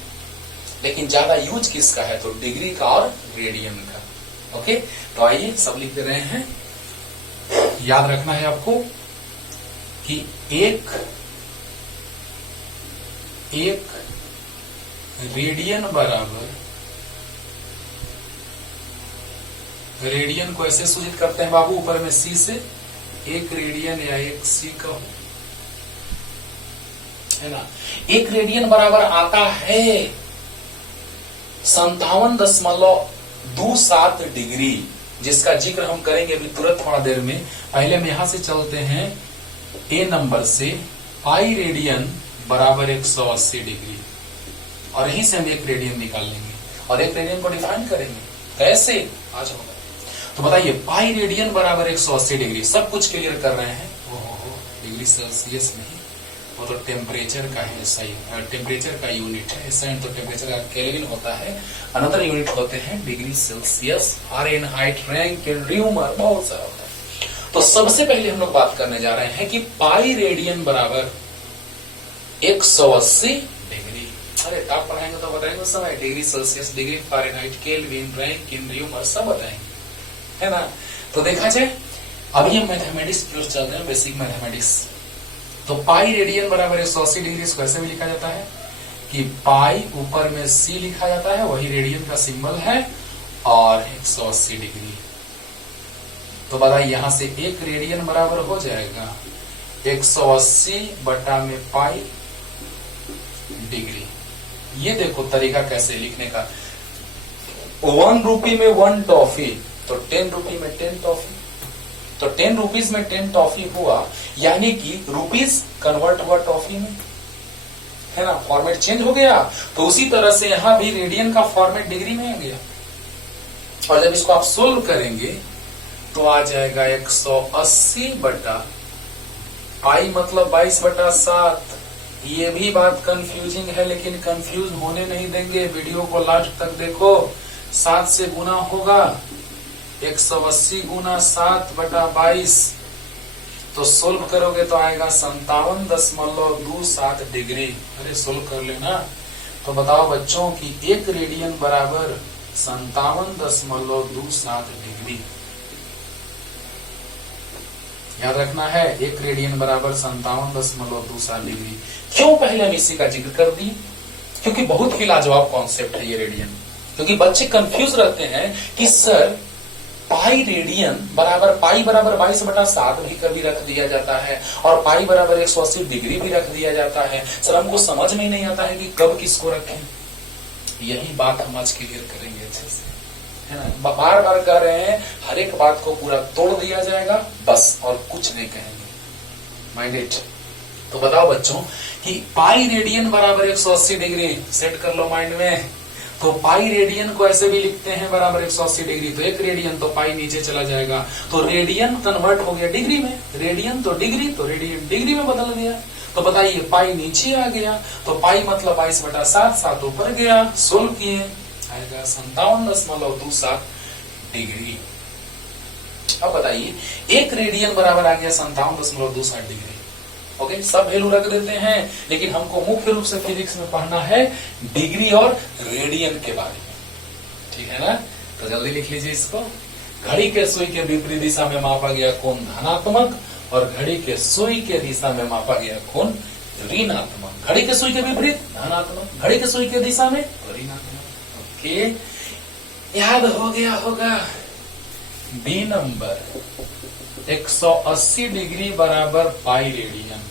लेकिन ज्यादा यूज किसका है? तो डिग्री का और रेडियन का। ओके, तो आइए सब लिख दे रहे हैं। याद रखना है आपको कि एक रेडियन बराबर, रेडियन को ऐसे सूचित करते हैं बाबू, ऊपर में सी से, एक रेडियन या एक सी का है ना। एक रेडियन बराबर आता है 57.27 डिग्री, जिसका जिक्र हम करेंगे अभी तुरंत थोड़ा देर में। पहले हम यहां से चलते हैं ए नंबर से, पाई रेडियन बराबर 180 डिग्री, और यहीं से हम एक रेडियन निकाल लेंगे और एक रेडियन को डिफाइन करेंगे। कैसे? आज होगा। तो बताइए, पाई रेडियन बराबर 180 डिग्री, सब कुछ क्लियर कर रहे हैं। ओहो, डिग्री सेल्सियस नहीं, वो तो टेम्परेचर का है, सही, टेम्परेचर का यूनिट है। ऐसा तो टेम्परेचर का केल्विन होता है, अनदर यूनिट होते हैं degree Celsius, Fahrenheit, rank, rumour, बहुत सारा होता है। तो सबसे पहले हम लोग बात करने जा रहे हैं कि पाई रेडियन बराबर 180 डिग्री। अरे आप पढ़ाएंगे तो बताएंगे उस समय, degree Celsius, degree Fahrenheit, kelvin, rank, rumour सब बताएंगे, है ना। तो देखा जाए, अभी हम मैथमेटिक्स की ओर चल रहे हैं, बेसिक मैथमेटिक्स। तो पाई रेडियन बराबर 180 डिग्री, इसको ऐसे भी लिखा जाता है कि पाई ऊपर में सी लिखा जाता है, वही रेडियन का सिंबल है, और 180 डिग्री। तो बताइए, यहां से एक रेडियन बराबर हो जाएगा 180 बटा में पाई डिग्री। ये देखो तरीका कैसे लिखने का। 1 रुपी में 1 टॉफी, तो 10 रुपी में 10 टॉफी, तो 10 रुपीज में 10 टॉफी हुआ, यानी कि रुपीज कन्वर्ट हुआ टॉफी में, है ना। फॉर्मेट चेंज हो गया। तो उसी तरह से यहां भी रेडियन का फॉर्मेट डिग्री में आ गया, और जब इसको आप सोल्व करेंगे तो आ जाएगा 180 बटा पाई, मतलब 22 बटा 7। ये भी बात कंफ्यूजिंग है, लेकिन कंफ्यूज होने नहीं देंगे, वीडियो को लास्ट तक देखो। 7 से गुना होगा, 180 गुना 7 बटा 22, तो सोल्व करोगे तो आएगा 57.27 डिग्री। अरे सोल्व कर लेना। तो बताओ बच्चों कि एक रेडियन बराबर 57.27 डिग्री। याद रखना है, एक रेडियन बराबर 57.27 डिग्री। क्यों पहले हम इसी का जिक्र कर दी? क्योंकि बहुत ही लाजवाब कॉन्सेप्ट है ये रेडियन। क्योंकि बच्चे कंफ्यूज रहते हैं कि सर पाई रेडियन बराबर, पाई बराबर 22 बटा 7 भी कभी रख दिया जाता है, और पाई बराबर 180 डिग्री भी रख दिया जाता है। सर हमको समझ में नहीं आता है कि कब किसको रखें। यही बात हम आज क्लियर करेंगे अच्छे से, है ना। बार बार कह रहे हैं, हर एक बात को पूरा तोड़ दिया जाएगा, बस, और कुछ नहीं कहेंगे। माइंडेड। तो बताओ बच्चों कि पाई रेडियन बराबर 180 डिग्री, सेट कर लो माइंड में। तो पाई रेडियन को ऐसे भी लिखते हैं बराबर 180 डिग्री, तो एक रेडियन, तो पाई नीचे चला जाएगा, तो रेडियन कन्वर्ट हो गया डिग्री में, रेडियन तो डिग्री, तो रेडियन डिग्री में बदल गया। तो बताइए, पाई नीचे आ गया, तो पाई मतलब 22 बटा 7, 7 ऊपर गया, सोल्व किए, आएगा 57.27 डिग्री। अब बताइए, एक रेडियन बराबर आ गया 57.27 डिग्री। ओके, सब वैल्यू रख देते हैं, लेकिन हमको मुख्य रूप से फिजिक्स में पढ़ना है डिग्री और रेडियन के बारे में, ठीक है ना। तो जल्दी लिख लीजिए इसको। घड़ी के सुई के विपरीत दिशा में मापा गया कोण धनात्मक और घड़ी के सुई के दिशा में मापा गया कोण ऋणात्मक। घड़ी के सुई के विपरीत धनात्मक, घड़ी के सुई के दिशा में ऋणात्मक। ओके, याद हो गया होगा। बी नंबर 180 डिग्री बराबर पाई रेडियन,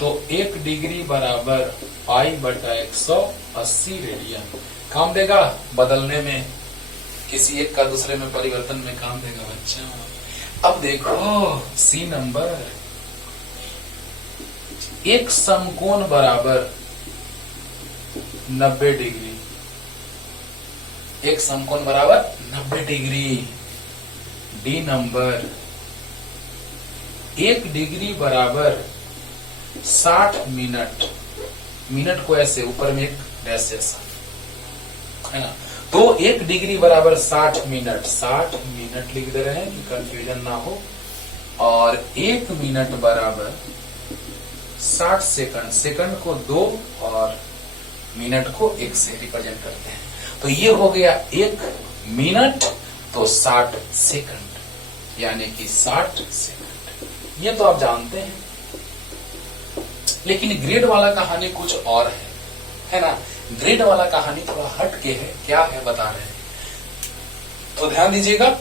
तो 1 डिग्री बराबर पाई बटा 180 रेडियन। काम देगा बदलने में, किसी एक का दूसरे में परिवर्तन में काम देगा बच्चा। अब देखो सी नंबर, एक समकोण बराबर 90 डिग्री, एक समकोण बराबर 90 डिग्री। डी नंबर, 1 डिग्री बराबर 60 मिनट, मिनट को ऐसे ऊपर में एक डैश जैसा है ना, तो 1 डिग्री बराबर 60 मिनट, 60 मिनट लिख दे रहे हैं कि कंफ्यूजन ना हो। और 1 मिनट बराबर 60 सेकंड, सेकंड को 2 और मिनट को 1 से रिप्रेजेंट करते हैं। तो ये हो गया 1 मिनट तो 60 सेकंड, यानी कि 60 सेकंड। ये तो आप जानते हैं, लेकिन ग्रेड वाला कहानी कुछ और है ना। ग्रेड वाला कहानी थोड़ा हट के है, क्या है बता रहे हैं, तो ध्यान दीजिएगा।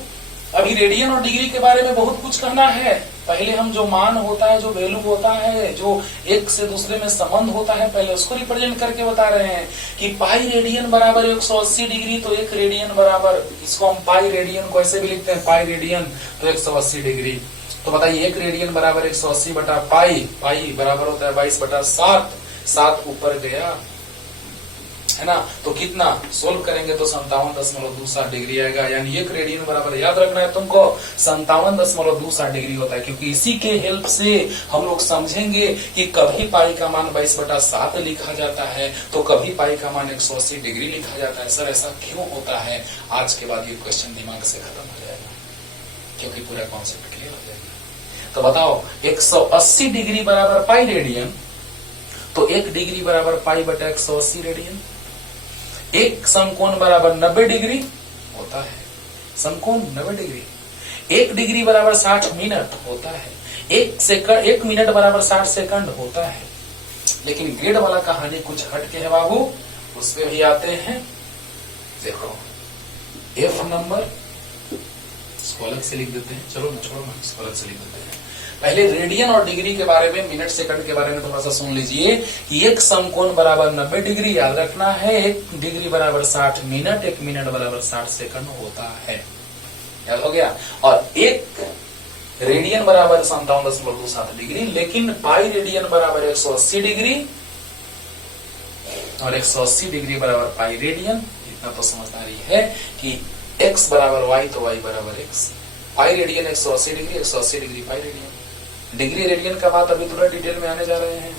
अभी रेडियन और डिग्री के बारे में बहुत कुछ कहना है। पहले हम जो मान होता है, जो वैल्यू होता है, जो एक से दूसरे में संबंध होता है, पहले उसको रिप्रेजेंट करके बता रहे हैं कि पाई रेडियन बराबर 180 डिग्री, तो 1 रेडियन बराबर, इसको हम पाई रेडियन को ऐसे भी लिखते हैं, पाई रेडियन तो 180 डिग्री। तो बताइए 1 रेडियन बराबर 180 बटा पाई, पाई बराबर होता है 22 बटा 7, 7 ऊपर गया है ना, तो कितना सोल्व करेंगे तो 57.27 डिग्री आएगा। यानी 1 रेडियन बराबर, याद रखना है तुमको, 57.27 डिग्री होता है, क्योंकि इसी के हेल्प से हम लोग समझेंगे कि कभी पाई का मान 22 बटा 7 लिखा जाता है, तो कभी पाई का मान 180 डिग्री लिखा जाता है। सर ऐसा क्यों होता है? आज के बाद ये क्वेश्चन दिमाग से खत्म हो जाएगा, क्योंकि पूरा कॉन्सेप्ट क्लियर हो जाएगा। तो बताओ 180 डिग्री बराबर पाई रेडियन, तो 1 डिग्री बराबर पाई बटा 180 रेडियन। एक समकोण बराबर 90 डिग्री होता है, समकोण 90 डिग्री। 1 डिग्री बराबर 60 मिनट होता है, 1 सेकंड, 1 मिनट बराबर 60 सेकंड होता है। लेकिन ग्रेड वाला कहानी कुछ हट के है बाबू, उस पे भी आते हैं। देखो एफ नंबर, इसको अलग से लिख देते हैं, चलो छोड़ो ना, इसको अलग से लिख देते हैं। पहले रेडियन और डिग्री के बारे में, मिनट सेकंड के बारे में थोड़ा सा सुन लीजिए कि एक समकोण बराबर 90 डिग्री, याद रखना है, 1 डिग्री बराबर 60 मिनट, 1 मिनट बराबर 60 सेकंड होता है, याद हो गया। और 1 रेडियन बराबर 57.27 डिग्री, लेकिन पाई रेडियन बराबर 180 डिग्री और 180 डिग्री बराबर पाई रेडियन। इतना तो समझदारी है कि x बराबर y तो y बराबर x। Pi radian 180 degree, 180 degree pi radian. Degree radian का बात अभी थोड़ा डिटेल में आने जा रहे हैं,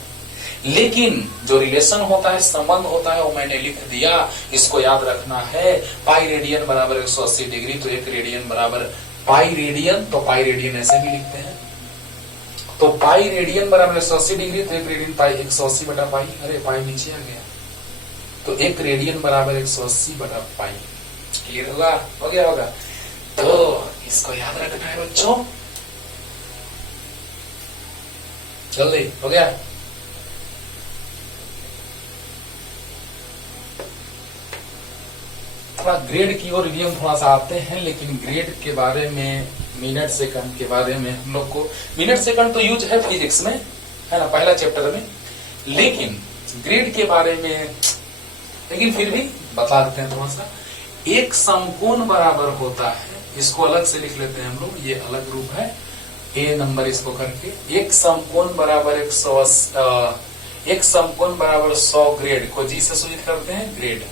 लेकिन जो रिलेशन होता है, संबंध होता है, वो मैंने लिख दिया, इसको याद रखना है। पाई रेडियन बराबर 180 डिग्री, तो 1 रेडियन बराबर पाई रेडियन, तो पाई रेडियन ऐसे भी लिखते हैं। तो पाई रेडियन बराबर 180 डिग्री, तो 1 रेडियन पाई 180 बटा पाई, अरे पाई नीचे आ गया, तो 1 रेडियन बराबर 180 बटा पाई। क्लियर होगा? हो गया होगा? तो इसको याद रखना है बच्चों, जल्दी हो गया। थोड़ा ग्रेड की ओर भी हम थोड़ा सा आते हैं, लेकिन ग्रेड के बारे में, मिनट सेकंड के बारे में हम लोग को, मिनट सेकंड तो यूज है फिजिक्स में, है ना, पहला चैप्टर में, लेकिन ग्रेड के बारे में, लेकिन फिर भी बता देते हैं थोड़ा सा। एक समकोण बराबर होता है, इसको अलग से लिख लेते हैं हम लोग, ये अलग रूप है, ए नंबर इसको करके। एक समकोण बराबर 180, एक समकोण बराबर 100 ग्रेड को जी से सूचित करते हैं, ग्रेड।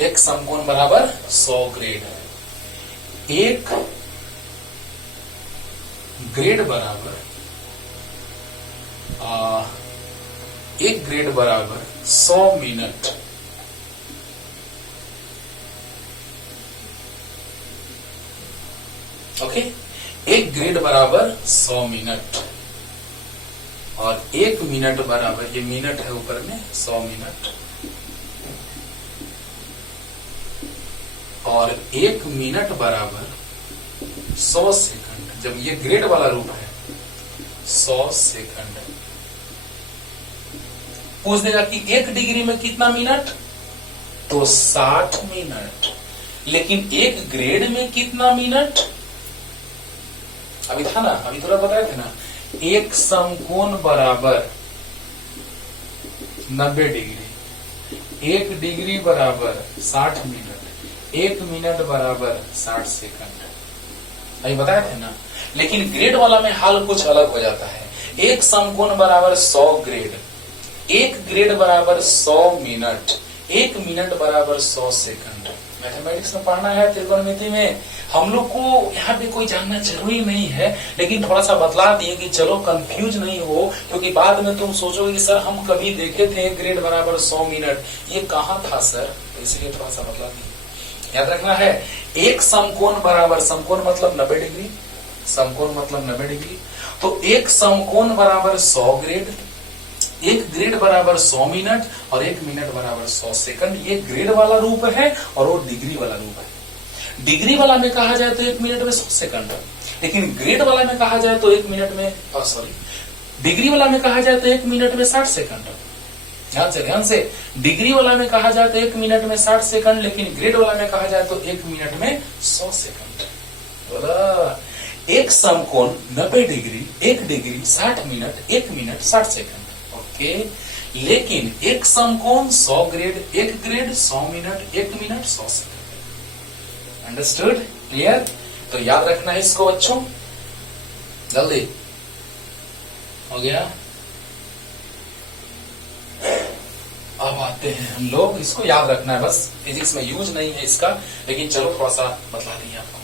एक समकोण बराबर 100 ग्रेड। एक ग्रेड बराबर, एक ग्रेड बराबर 100 मिनट, ओके, एक ग्रेड बराबर 100 मिनट और एक मिनट बराबर, ये मिनट है ऊपर में, 100 मिनट और एक मिनट बराबर 100 सेकंड। जब ये ग्रेड वाला रूप है 100 सेकंड। पूछ देगा कि एक डिग्री में कितना मिनट, तो 60 मिनट। लेकिन एक ग्रेड में कितना मिनट, अभी था ना, अभी थोड़ा बताए थे ना, एक समकोण बराबर 90 डिग्री, एक डिग्री बराबर 60 मिनट, एक मिनट बराबर 60 सेकंड, अभी बताए थे ना। लेकिन ग्रेड वाला में हाल कुछ अलग हो जाता है। एक समकोण बराबर 100 ग्रेड, एक ग्रेड बराबर 100 मिनट, एक मिनट बराबर 100 सेकंड। मैथमेटिक्स में पढ़ना है, त्रिकोणमिति में हम लोग को यहाँ पे कोई जानना जरूरी नहीं है, लेकिन थोड़ा सा बतला दिए कि चलो कंफ्यूज नहीं हो, क्योंकि बाद में तुम सोचोगे कि सर हम कभी देखे थे एक ग्रेड बराबर 100 मिनट, ये कहाँ था सर, इसलिए थोड़ा सा बतला दिए। याद रखना है, एक समकोण बराबर, समकोण मतलब 90 डिग्री, समकोण मतलब 90 डिग्री, तो एक समकोण बराबर 100 ग्रेड, एक ग्रेड बराबर 100 मिनट और एक मिनट बराबर 100 सेकंड। ये ग्रेड वाला रूप है और वो डिग्री वाला रूप है। डिग्री वाला में कहा जाए तो एक मिनट में 100 सेकंड, लेकिन ग्रेड वाला में कहा जाए तो एक मिनट में, सॉरी, डिग्री वाला में कहा जाए तो एक मिनट में 60 सेकंड। ध्यान से, डिग्री वाला में कहा जाए तो एक मिनट में 60 सेकंड, लेकिन ग्रेड वाला में कहा जाए तो एक मिनट में 100 सेकंड। बोला, एक समकोण 90 डिग्री, एक डिग्री 60 मिनट, एक मिनट 60 सेकंड। ओके, लेकिन एक समकोण 100 ग्रेड, एक ग्रेड 100 मिनट, एक मिनट 100 सेकंड। Understood, clear? तो याद रखना है इसको बच्चों, जल्दी हो गया। अब आते हैं हम लोग, इसको याद रखना है बस, फिजिक्स में यूज नहीं है इसका, लेकिन चलो थोड़ा सा बतला दिए आपको,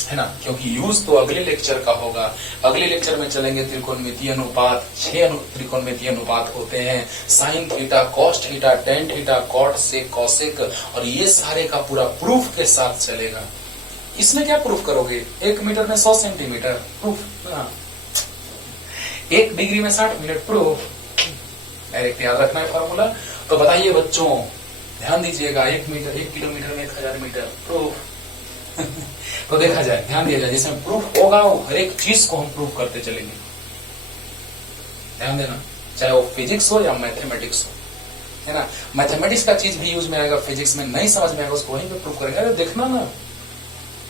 है ना, क्योंकि यूज तो अगले लेक्चर का होगा। अगले लेक्चर में चलेंगे त्रिकोणमितीय अनुपात, 6 त्रिकोणमितीय अनुपात होते हैं, sine theta, cos theta, tan theta, cot sec, cosec, और ये सारे का पूरा प्रूफ के साथ चलेगा। इसमें क्या प्रूफ करोगे, 1 मीटर में 100 सेंटीमीटर प्रूफ, एक डिग्री में 60 मिनट प्रूफ, डायरेक्ट याद रखना है फॉर्मूला। तो बताइए बच्चों, ध्यान दीजिएगा, 1 किलोमीटर में 1000 मीटर प्रूफ। तो देखा जाए, ध्यान दिया जाए, जिसमें प्रूफ होगा वो हर एक चीज को हम प्रूफ करते चलेंगे। ध्यान देना, चाहे वो फिजिक्स हो या मैथमेटिक्स हो, है ना। मैथमेटिक्स का चीज भी यूज में आएगा, फिजिक्स में नहीं समझ में आएगा उसको वहीं पे प्रूफ करेंगे। अरे देखना ना,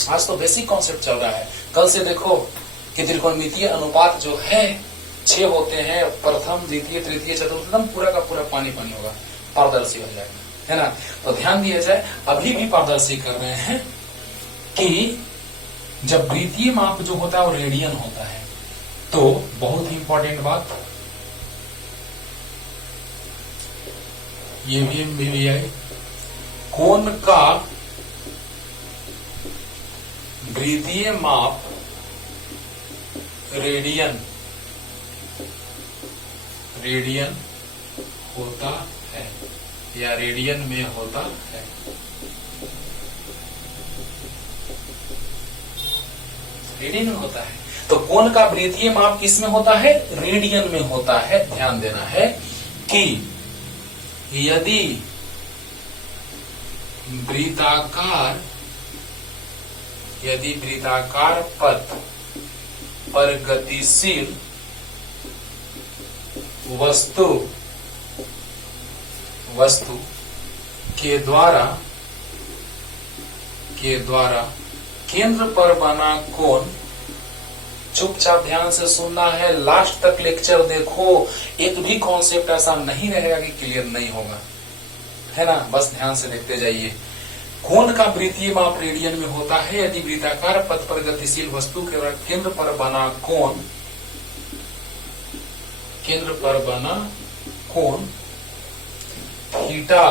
आज तो बेसिक कॉन्सेप्ट चल रहा है, कल से देखो कि त्रिकोणमितीय अनुपात जो है 6 होते हैं, प्रथम, द्वितीय, तृतीय, चतुर्थ, एकदम पूरा का पूरा पानी पानी होगा, पारदर्शी हो जाएगा, है ना। तो ध्यान दिया जाए, अभी भी पारदर्शी कर रहे हैं कि जब वृत्तीय माप जो होता है वो रेडियन होता है, तो बहुत ही इंपॉर्टेंट बात, ये भी है, कोण का वृत्तीय माप रेडियन होता है या रेडियन में होता है। रेडियन में होता है, तो कोण का वृत्तीय माप किस में होता है, रेडियन में होता है। ध्यान देना है कि यदि वृत्ताकार पथ पर गतिशील वस्तु के द्वारा केंद्र पर बना कोण, चुपचाप ध्यान से सुनना है, लास्ट तक लेक्चर देखो, एक भी कॉन्सेप्ट ऐसा नहीं रहेगा कि क्लियर नहीं होगा, है ना, बस ध्यान से देखते जाइए। कोण का वृत्तीय माप रेडियन में होता है यदि वृत्ताकार पथ पर गतिशील वस्तु के केंद्र पर बना कोण थीटा,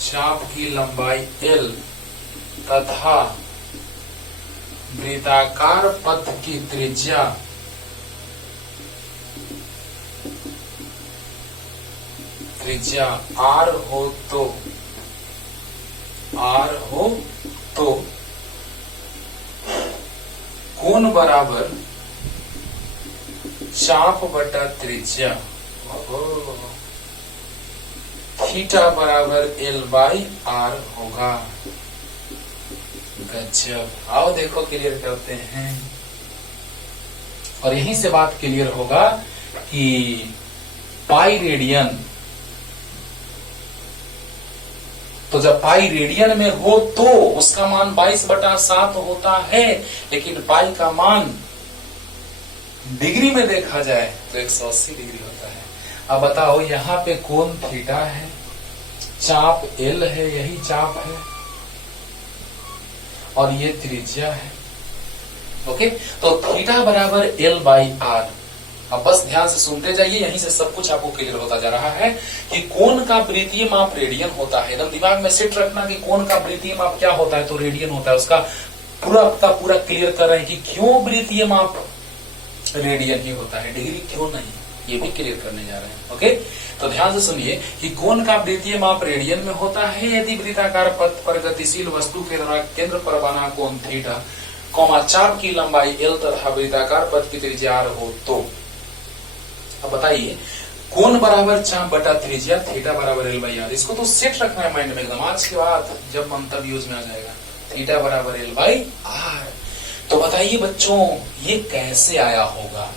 चाप की लंबाई L तथा वृत्ताकार पथ की त्रिज्या r हो तो कोण बराबर चाप बटा त्रिज्या थीटा बराबर L/R होगा। गजब। आओ देखो क्लियर करते हैं, और यहीं से बात क्लियर होगा कि पाई रेडियन, तो जब पाई रेडियन में हो तो उसका मान 22/7 होता है, लेकिन पाई का मान डिग्री में देखा जाए तो 180 डिग्री होता है। अब बताओ, यहाँ पे कोण थीटा है, चाप L है, यही चाप है, और ये त्रिज्या है। ओके, तो थीटा बराबर L/R। अब बस ध्यान से सुनते जाइए, यहीं से सब कुछ आपको क्लियर होता जा रहा है कि कोण का वृत्तीय माप रेडियन होता है। एकदम दिमाग में सेट रखना कि कोण का वृत्तीय माप क्या होता है, तो रेडियन होता है। उसका पूरा का पूरा क्लियर कर रहे हैं कि क्यों वृत्तीय माप रेडियन ही होता है, डिग्री क्यों नहीं, ये भी क्लियर करने जा रहे हैं। ओके, तो ध्यान से सुनिए कि कोण का वृत्तीय माप रेडियन में होता है यदि वृत्ताकार पथ पर गतिशील वस्तु के द्वारा केंद्र पर बना कोण थीटा, चाप की लंबाई L तथा वृत्ताकार पथ की त्रिज्या R हो तो। अब बताइए, कोण बराबर चाप बटा त्रिज्या, थीटा बराबर L/R। इसको तो सेट रखना है माइंड में एकदम, आज के बाद जब मंतव्य यूज में आ जाएगा। थीटा बराबर L/R। तो बताइए बच्चों, ये कैसे आया होगा,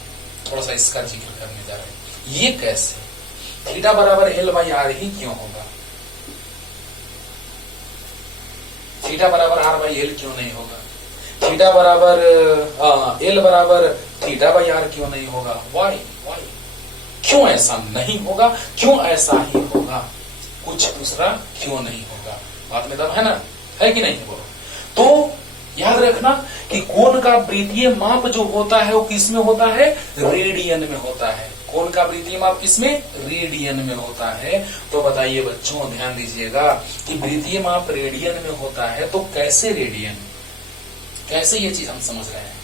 थोड़ा सा इसका जिक्र करने जा रहे हैं। ये कैसे थीटा बराबर L/R ही क्यों होगा, थीटा बराबर R/L क्यों नहीं होगा, थीटा बराबर L बराबर θ/R क्यों नहीं होगा, वाई क्यों ऐसा नहीं होगा, क्यों ऐसा ही होगा, कुछ दूसरा क्यों नहीं होगा। बात में दम है ना, है कि नहीं बोलो। तो याद रखना कि कोण का वृत्तीय माप जो होता है वो किसमें होता है, रेडियन में होता है। कोण का वृत्तीय माप किसमें, रेडियन में होता है। तो बताइए बच्चों, ध्यान दीजिएगा कि वृत्तीय माप रेडियन में होता है, तो कैसे रेडियन, कैसे ये चीज हम समझ रहे हैं।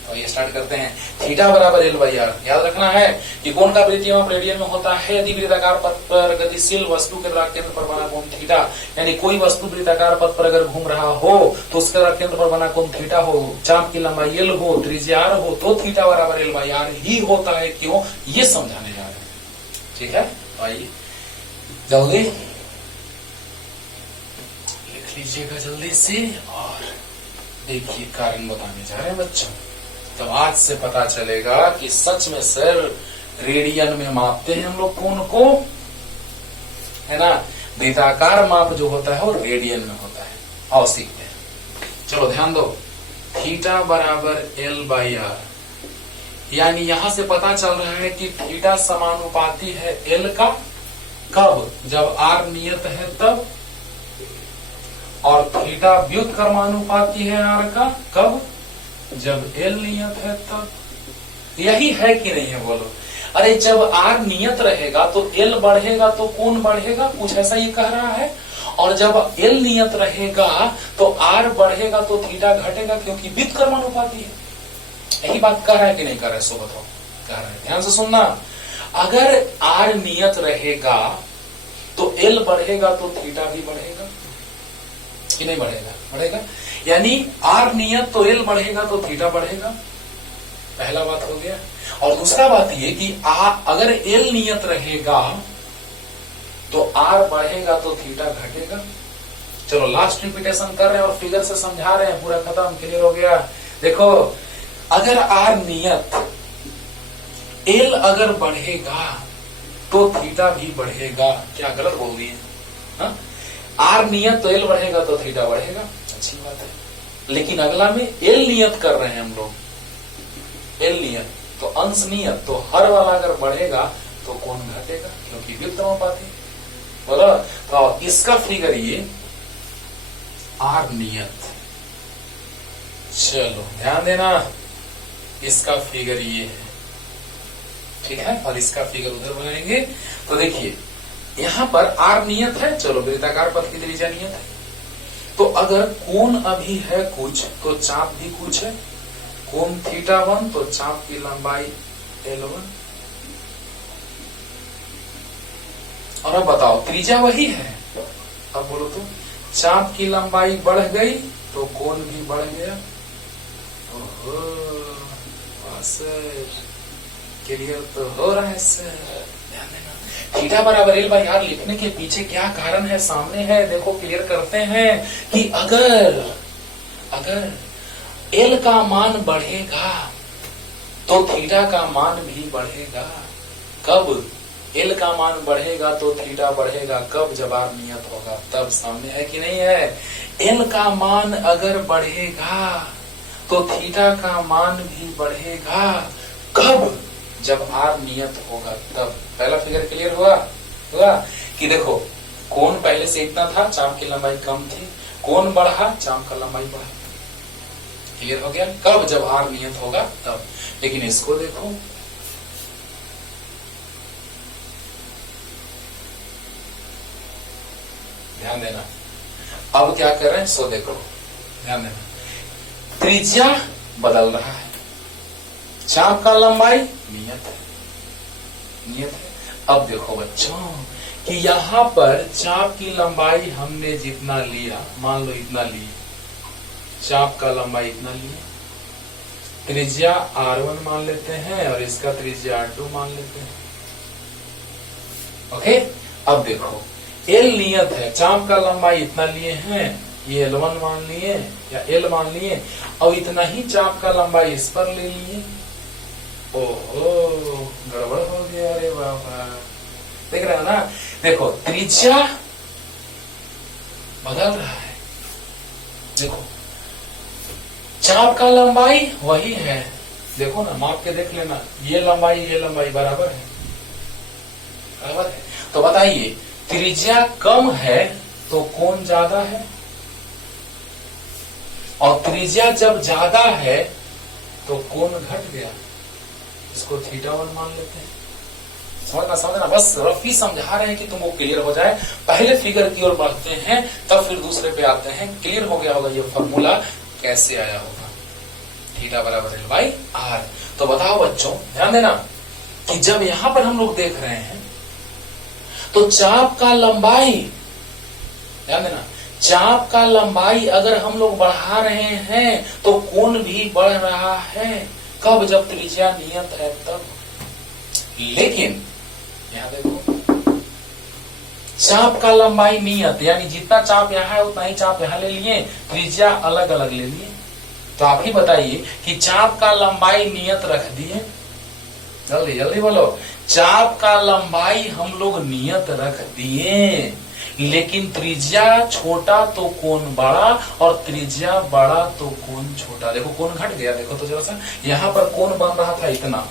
तो ये स्टार्ट करते हैं। थीटा बराबर L/R, याद रखना है कि कोण का वृत्तीय माप रेडियन में होता है यदि वृत्ताकार पथ पर गतिशील वस्तु के द्वारा केंद्र पर बना कोण थीटा, यानी कोई वस्तु वृत्ताकार पथ पर अगर घूम रहा हो तो उसके द्वारा केंद्र पर बना कोण थीटा हो, चाप की लंबाई L हो, त्रिज्या R हो, तो थीटा बराबर L/R ही होता है। क्यों, ये समझाने जा रहे हैं। ठीक है, आइए जल्दी लिख लीजिएगा जल्दी से, और देखिए कारण बताने जा रहे हैं बच्चों। तो आज से पता चलेगा कि सच में सर रेडियन में मापते हैं हम लोग कोण को, है ना। वृत्ताकार माप जो होता है वो रेडियन में होता है। आओ सीखते हैं, चलो ध्यान दो। थीटा बराबर L/R, यानी यहां से पता चल रहा है कि थीटा समानुपाती है L का, कब, जब R नियत है तब, और थीटा व्युत्क्रमानुपाती है R का, कब, जब L नियत है तब। यही है कि नहीं है बोलो। अरे जब R नियत रहेगा तो L बढ़ेगा तो कोण बढ़ेगा, कुछ ऐसा ये कह रहा है। और जब L नियत रहेगा तो R बढ़ेगा तो थीटा घटेगा, क्योंकि व्युत्क्रमानुपाती है। यही बात कह रहा है कि नहीं कह रहा है, सो बताओ। कह रहा है, ध्यान से सुनना। अगर R नियत रहेगा तो L बढ़ेगा तो थीटा भी बढ़ेगा कि नहीं बढ़ेगा, बढ़ेगा। यानी R नियत तो L बढ़ेगा तो थीटा बढ़ेगा, पहला बात हो गया। और दूसरा बात ये कि अगर L नियत रहेगा तो R बढ़ेगा तो थीटा घटेगा। चलो लास्ट रिपीटेशन कर रहे हैं और फिगर से समझा रहे हैं, पूरा खत्म, क्लियर हो गया। देखो, अगर R नियत, L अगर बढ़ेगा तो थीटा भी बढ़ेगा। क्या गलत बोल दिए, हाँ? R नियत तो L बढ़ेगा तो थीटा बढ़ेगा, अच्छी बात है। लेकिन अगला में L नियत कर रहे हैं हम लोग, L नियत तो अंश नियत, तो हर वाला अगर बढ़ेगा तो कोण घटेगा, क्योंकि व्युत्क्रमानुपाती। बोलो, तो इसका फिगर ये R नियत, चलो ध्यान देना, इसका फिगर ये है, ठीक है। और इसका फिगर उधर बनाएंगे। तो देखिए यहां पर R नियत है, चलो वृत्ताकार पथ की त्रिज्या नियत है। तो अगर कोण अभी है कुछ तो चाप भी कुछ है। कोण θ1 तो चाप की लंबाई L1, और अब बताओ त्रिज्या वही है। अब बोलो तो चाप की लंबाई बढ़ गई तो कोण भी बढ़ गया। ओहो सर क्लियर तो हो रहा है सर। ध्यान देना थीटा बराबर एल बाई आर लिखने के पीछे क्या कारण है सामने है, देखो क्लियर करते हैं कि अगर एल का मान बढ़ेगा तो थीटा का मान भी बढ़ेगा। कब एल का मान बढ़ेगा तो थीटा बढ़ेगा, कब जब आर नियत होगा तब। सामने है कि नहीं है। एल का मान अगर बढ़ेगा तो थीटा का मान भी बढ़ेगा, कब जब आर नियत होगा तब। पहला फिगर क्लियर हुआ कि देखो कोण पहले से इतना था, चाप की लंबाई कम थी, कोण बढ़ा चाप का लंबाई बढ़ा। क्लियर हो गया, कब जब आर नियत होगा तब। लेकिन इसको देखो ध्यान देना, अब क्या कर रहे हैं सो देखो ध्यान देना, त्रिज्या बदल रहा है, चाप का लंबाई नियत है। अब देखो बच्चों कि यहां पर चाप की लंबाई हमने जितना लिया, मान लो इतना लिए, चाप का लंबाई इतना लिया, त्रिज्या R1 मान लेते हैं और इसका त्रिज्या R2 मान लेते हैं। ओके, अब देखो L नियत है, चाप का लंबाई इतना लिए हैं, ये L1 मान लिए या L मान लिए, और इतना ही चाप का लंबाई इस पर ले लिए। ओहो गड़बड़ हो गया, अरे बाबा। देख रहे हो ना, देखो त्रिज्या बदल रहा है, देखो चाप का लंबाई वही है, देखो ना माप के देख लेना, ये लंबाई बराबर है। तो बताइए त्रिज्या कम है तो कोण ज्यादा है, और त्रिज्या जब ज्यादा है तो कोण घट गया, इसको θ1 मान लेते हैं। समझना, बस रफी समझा रहे हैं कि तुमको क्लियर हो जाए। पहले फिगर की ओर बढ़ते हैं तब फिर दूसरे पे आते हैं। क्लियर हो गया होगा ये फॉर्मूला कैसे आया होगा, थीटा बराबर एल बाई आर। तो बताओ बच्चों ध्यान देना कि जब यहां पर हम लोग देख रहे हैं तो चाप का लंबाई, ध्यान देना, चाप का लंबाई अगर हम लोग बढ़ा रहे हैं तो कोण भी बढ़ रहा है, कब जब त्रिज्या नियत है तब। लेकिन यहां देखो चाप का लंबाई नियत, यानी जितना चाप यहां है उतना ही चाप यहां ले लिए, त्रिज्या अलग अलग ले लिए। तो आप ही बताइए कि चाप का लंबाई नियत रख दिए, जल्दी जल्दी बोलो, चाप का लंबाई हम लोग नियत रख दिए, लेकिन त्रिज्या छोटा तो कोण बड़ा, और त्रिज्या बड़ा तो कोण छोटा। देखो कोण घट गया, देखो तो जरा सा, यहां पर कोण बन रहा था इतना,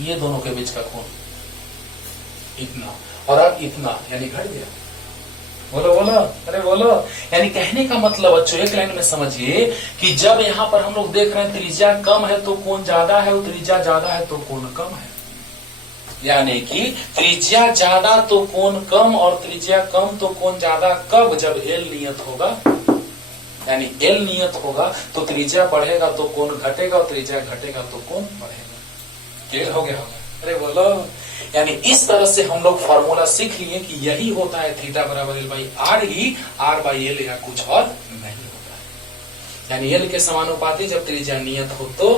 ये दोनों के बीच का कोण इतना, और अब इतना, यानी घट गया। बोलो अरे बोलो। यानी कहने का मतलब बच्चों एक लाइन में समझिए कि जब यहां पर हम लोग देख रहे हैं त्रिज्या कम है तो कोण ज्यादा है, और त्रिज्या ज्यादा है तो कोण कम है, यानी कि त्रिज्या ज्यादा तो कोण कम और त्रिज्या कम तो कोण ज्यादा, कब जब एल नियत होगा, यानी एल नियत होगा तो त्रिज्या बढ़ेगा तो कोण घटेगा, और त्रिज्या घटेगा तो कोण बढ़ेगा। क्लियर हो गया होगा, अरे बोलो। यानी इस तरह से हम लोग फॉर्मूला सीख लिए कि यही होता है थीटा बराबर एल बाई आर ही, आर बाई एल या कुछ और नहीं होता है। यानी एल के समानुपाती जब त्रिज्या नियत हो तो,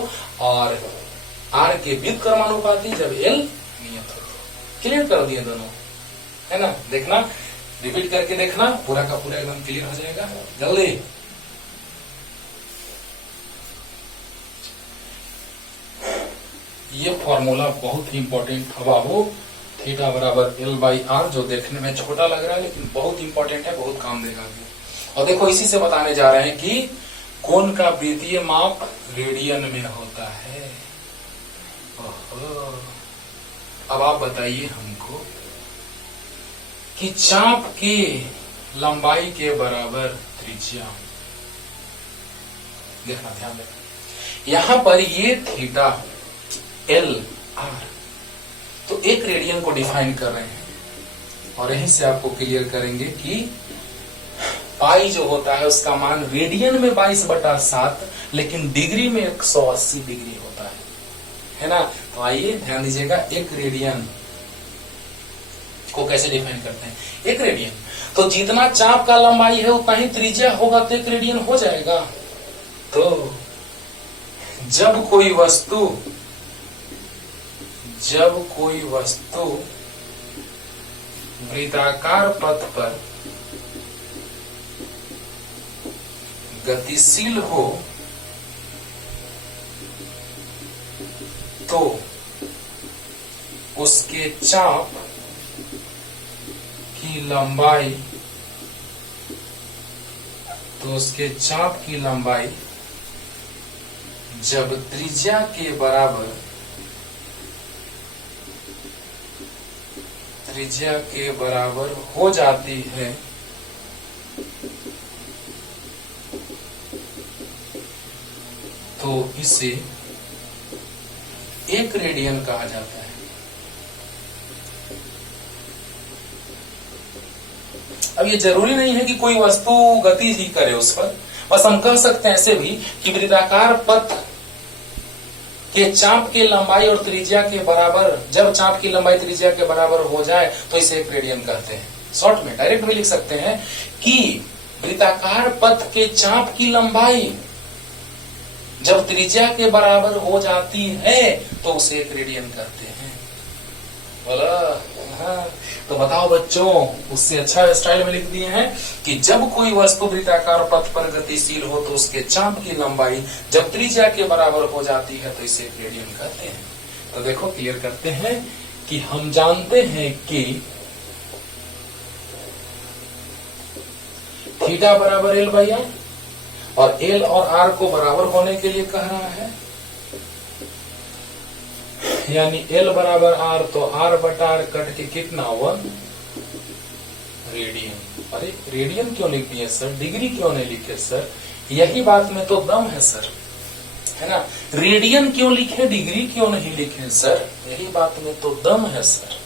और आर के व्युत्क्रमानुपाती जब एल नियत हो तो। क्लियर कर दिए दोनों, है ना। देखना, रिपीट करके देखना, पूरा का पूरा एकदम क्लियर हो जाएगा जल्दी। ये फॉर्मूला बहुत ही इंपॉर्टेंट था बाबू, थीटा बराबर एल बाई आर, जो देखने में छोटा लग रहा है लेकिन बहुत इंपॉर्टेंट है, बहुत काम देगा। और देखो इसी से बताने जा रहे हैं कि कोण का वृत्तीय माप रेडियन में होता है। ओहो, अब आप बताइए हमको कि चाप की लंबाई के बराबर त्रिज्या, देखना ध्यान देना, यहां पर ये थीटा एल आर, तो एक रेडियन को डिफाइन कर रहे हैं, और यहीं से आपको क्लियर करेंगे कि पाई जो होता है उसका मान रेडियन में 22/7, लेकिन डिग्री में 180 डिग्री होता है ना। तो आइए ध्यान दीजिएगा, एक रेडियन को कैसे डिफाइन करते हैं? 1 रेडियन। तो जितना चाप का लंबाई है उतना ही त्रिज्या होगा तो 1 रेडियन हो जाएगा। तो जब कोई वस्तु वृत्ताकार पथ पर गतिशील हो तो उसके चाप की लंबाई जब त्रिज्या के बराबर हो जाती है तो इसे 1 रेडियन कहा जाता है। अब ये जरूरी नहीं है कि कोई वस्तु गति ही करे उस पर, बस हम कह सकते हैं ऐसे भी कि वृत्ताकार पथ के चाप की लंबाई और त्रिज्या के बराबर, जब चाप की लंबाई त्रिज्या के बराबर हो जाए तो इसे 1 रेडियन कहते हैं। शॉर्ट में डायरेक्ट भी लिख सकते हैं कि वृत्ताकार पथ के चाप की लंबाई जब त्रिज्या के बराबर हो जाती है तो उसे 1 रेडियन कहते हैं। बोला? हाँ। तो बताओ बच्चों, उससे अच्छा स्टाइल में लिख दिए हैं कि जब कोई वस्तु वृत्ताकार पथ पर गतिशील हो तो उसके चाप की लंबाई जब त्रिज्या के बराबर हो जाती है तो इसे 1 रेडियन कहते हैं। तो देखो क्लियर करते हैं कि हम जानते हैं कि थीटा बराबर L/R और L और R को बराबर होने के लिए कह रहा है, यानी L बराबर R तो R/R कट के कितना 1 रेडियन। अरे रेडियन क्यों लिख दिए सर, डिग्री क्यों नहीं लिखे सर? यही बात में तो दम है सर, है ना? रेडियन क्यों लिखे, डिग्री क्यों नहीं लिखे सर? यही बात में तो दम है सर,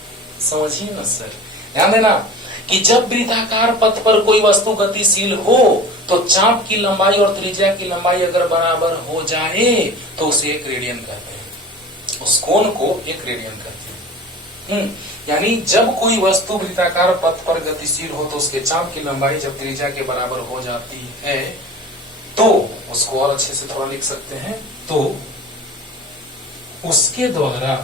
समझिए ना सर। ध्यान देना कि जब वृत्ताकार पथ पर कोई वस्तु गतिशील हो तो चाप की लंबाई और त्रिज्या की लंबाई अगर बराबर हो जाए तो उसे 1 रेडियन कहते हैं, उस कोण को 1 रेडियन कहते हैं। यानी जब कोई वस्तु वृत्ताकार पथ पर गतिशील हो तो उसके चाप की लंबाई जब त्रिज्या के बराबर हो जाती है तो उसको और अच्छे से थोड़ा लिख सकते हैं, तो उसके द्वारा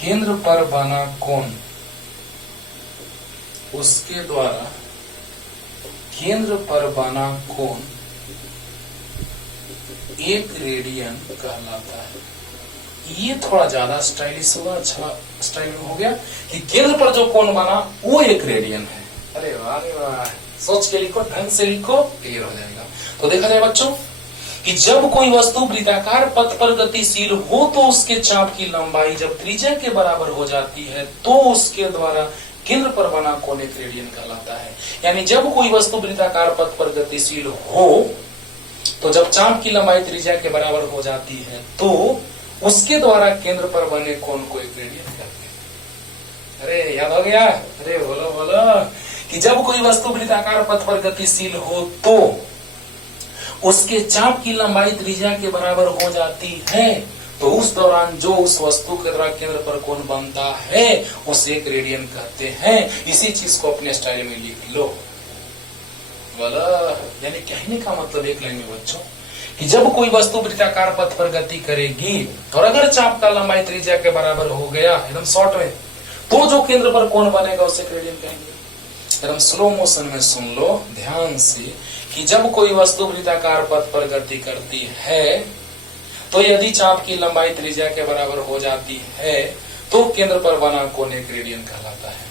केंद्र पर बना कोण, उसके द्वारा केंद्र पर बना कोण 1 रेडियन कहलाता है। ये थोड़ा ज्यादा स्टाइलिश हुआ, अच्छा स्टाइल में हो गया कि केंद्र पर जो कोण बना वो 1 रेडियन है। अरे वाह, सोच के लिखो, ढंग से लिखो, क्लियर हो जाएगा। तो देखा जाए बच्चों कि जब कोई वस्तु वृत्ताकार पथ पर गतिशील हो तो उसके चाप की लंबाई जब त्रिज्या के बराबर हो जाती है तो उसके द्वारा केंद्र पर बना कोण 1 रेडियन कहलाता है। यानी जब कोई वस्तु वृत्ताकार पथ पर गतिशील हो तो जब चाप की लंबाई त्रिज्या के बराबर हो जाती है तो उसके द्वारा केंद्र पर बने कोण को 1 रेडियन कहते हैं। अरे याद हो गया? अरे बोलो कि जब कोई वस्तु वृत्ताकार पथ पर गतिशील हो तो उसके चाप की लंबाई त्रिज्या के बराबर हो जाती है तो उस दौरान जो उस वस्तु के द्वारा केंद्र पर कोण बनता है उसे 1 रेडियन कहते हैं। इसी चीज को अपने स्टाइल में लिख लो। बोला? यानी कहने का मतलब एक लाइन में बच्चों कि जब कोई वस्तु वृत्ताकार पथ पर गति करेगी और अगर चाप का लंबाई त्रिज्या के बराबर हो गया एकदम शॉर्ट में, तो जो केंद्र पर कोण बनेगा उसे 1 रेडियन कहेंगे। एकदम स्लो मोशन में सुन लो ध्यान से कि जब कोई वस्तु वृत्ताकार पथ पर गति करती है तो यदि चाप की लंबाई त्रिज्या के बराबर हो जाती है तो केंद्र पर बना कोण 1 रेडियन कहलाता है।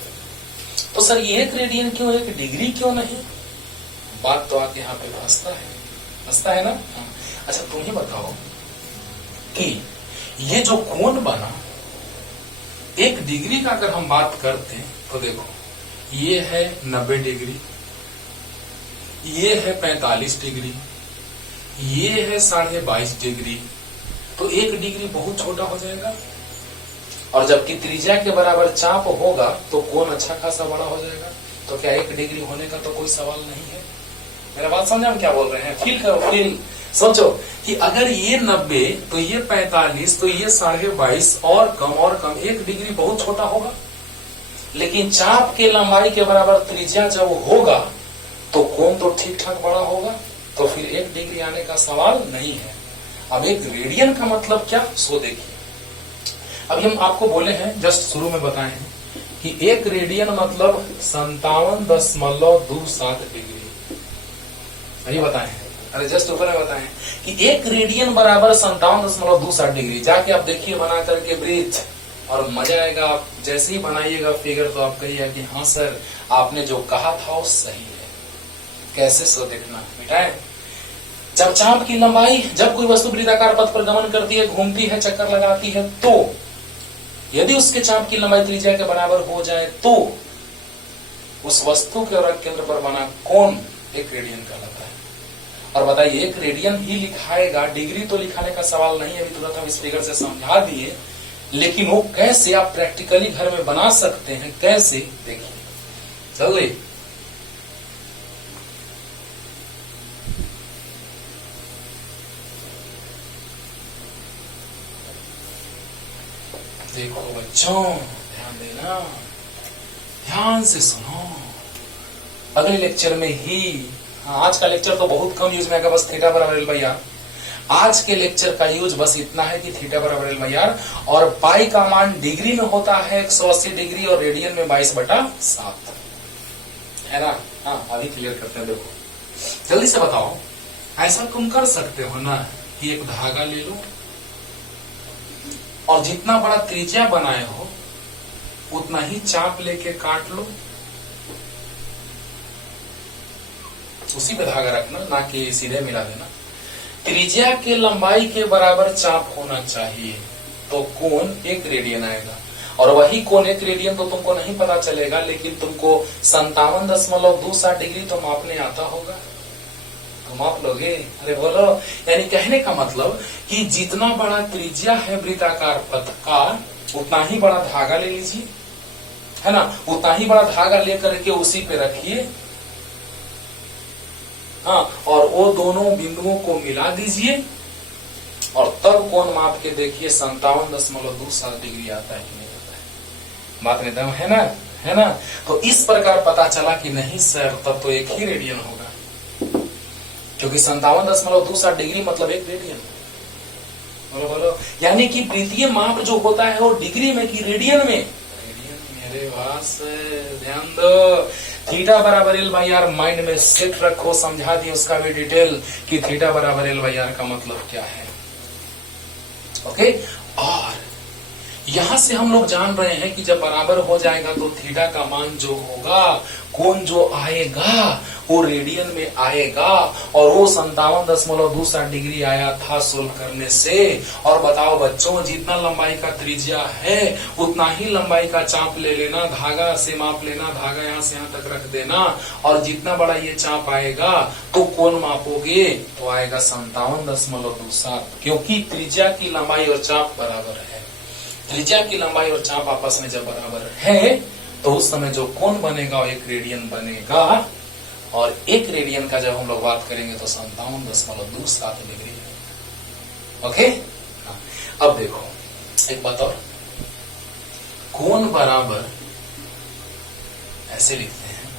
तो सर ये 1 रेडियन क्यों, 1 डिग्री क्यों नहीं? बात तो आके यहाँ पे फंसता है ना। अच्छा तुम ही बताओ कि ये जो कोण बना 1 डिग्री का अगर हम बात करते हैं तो देखो ये है 90 डिग्री, ये है 45 डिग्री, ये है 22.5 डिग्री, तो 1 डिग्री बहुत छोटा हो जाएगा। और जबकि त्रिज्या के बराबर चाप होगा तो कोण अच्छा खासा बड़ा हो जाएगा। तो क्या 1 डिग्री होने का तो कोई सवाल नहीं है। मेरा बात समझा हम क्या बोल रहे हैं? फील करो, फील सोचो कि अगर ये 90 तो ये 45 तो ये 22.5 और कम 1 डिग्री बहुत छोटा होगा। लेकिन चाप के लंबाई के बराबर त्रिज्या जब होगा तो कोण तो ठीक ठाक बड़ा होगा, तो फिर 1 डिग्री आने का सवाल नहीं है। अब 1 रेडियन का मतलब क्या, सो देखिए। अभी हम आपको बोले हैं, जस्ट शुरू में बताए हैं कि 1 रेडियन मतलब 57.27 डिग्री। अभी बताए हैं, अरे जस्ट ऊपर में बताए हैं कि 1 रेडियन बराबर 57.27 डिग्री। जाके आप देखिए बना करके ब्रीथ, और मजा आएगा। आप जैसे ही बनाइएगा फिगर तो आप कहिए कि हाँ सर आपने जो कहा था वो सही है। कैसे, सो देखना मिटाए। जब चाप की लंबाई, जब कोई वस्तु वृत्ताकार पथ पर गमन करती है, घूमती है, चक्कर लगाती है, तो यदि उसके चाप की लंबाई त्रिज्या के बराबर हो जाए तो उस वस्तु के और केंद्र पर बना कोण 1 रेडियन कहलाता है। और बताइए 1 रेडियन ही लिखाएगा, डिग्री तो लिखाने का सवाल नहीं है, अभी तुरंत हम इस फिगर से समझा दिए। लेकिन वो कैसे आप प्रैक्टिकली घर में बना सकते हैं, कैसे देखिए जल्दी। देखो बच्चों, ध्यान देना, ध्यान से सुनो। अगले लेक्चर में ही, आज का लेक्चर तो बहुत कम यूज में आएगा, बस थीटा बराबर L/R। आज के लेक्चर का यूज बस इतना है कि थीटा बराबर L/R, और पाई का मान डिग्री में होता है 180 डिग्री और रेडियन में 22/7 है ना। हाँ, अभी क्लियर करते हैं। देखो जल्दी से बताओ, ऐसा तुम कर सकते हो ना कि एक धागा ले लो और जितना बड़ा त्रिज्या बनाए हो उतना ही चाप लेके काट लो, उसी पे धागा रखना, ना कि सीधे मिला देना। त्रिज्या के लंबाई के बराबर चाप होना चाहिए तो कोण 1 रेडियन आएगा, और वही कोण 1 रेडियन तो तुमको नहीं पता चलेगा, लेकिन तुमको 57.27 डिग्री तो मापने आता होगा, तो माप लोगे। अरे बोलो, यानी कहने का मतलब कि जितना बड़ा त्रिज्या है वृत्ताकार पथ का उतना ही बड़ा धागा ले लीजिए, है ना। उतना ही बड़ा धागा लेकर के उसी पे रखिए, हाँ, और वो दोनों बिंदुओं को मिला दीजिए और तब कोण माप के देखिए 57.27 डिग्री आता है कि नहीं आता है। बात में दम है ना, है ना। तो इस प्रकार पता चला कि नहीं सर तब तो 1 ही रेडियन होगा, क्योंकि 57.27 डिग्री मतलब 1 रेडियन। बोलो बोलो, यानी कि वृत्तीय माप जो होता है वो डिग्री में कि रेडियन में। रेडियन, मेरे पास ध्यान दो। थीटा बराबर L/R माइंड में सेट रखो, समझा दिए उसका भी डिटेल कि थीटा बराबर L/R का मतलब क्या है। ओके, और यहां से हम लोग जान रहे हैं कि जब बराबर हो जाएगा तो थीटा का मान जो होगा, कोण जो आएगा वो रेडियन में आएगा, और वो 57.27 डिग्री आया था सोल्व करने से। और बताओ बच्चों, जितना लंबाई का त्रिज्या है उतना ही लंबाई का चाप ले लेना, धागा से माप लेना, धागा यहाँ से यहाँ तक रख देना, और जितना बड़ा ये चाप आएगा तो कोण मापोगे तो आएगा 57.27, क्योंकि त्रिज्या की लंबाई और चाप बराबर है। त्रिज्या की लंबाई और चाप आपस में जब बराबर है तो उस समय जो कोण बनेगा वो 1 रेडियन बनेगा, और 1 रेडियन का जब हम लोग बात करेंगे तो 57.27 डिग्री है। ओके, हाँ। अब देखो एक बात और, कोण बराबर ऐसे लिखते हैं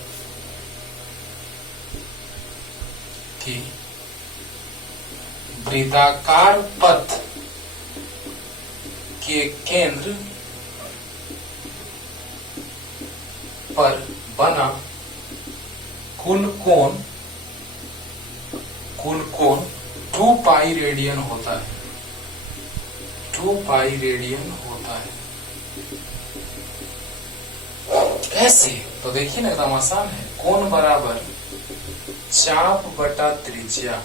कि वृत्ताकार पथ के केंद्र पर बना कुल कोण 2 पाई रेडियन होता है। 2 पाई रेडियन होता है। कैसे, तो देखिए ना, एकदम आसान है। कोण बराबर चाप बटा त्रिज्या।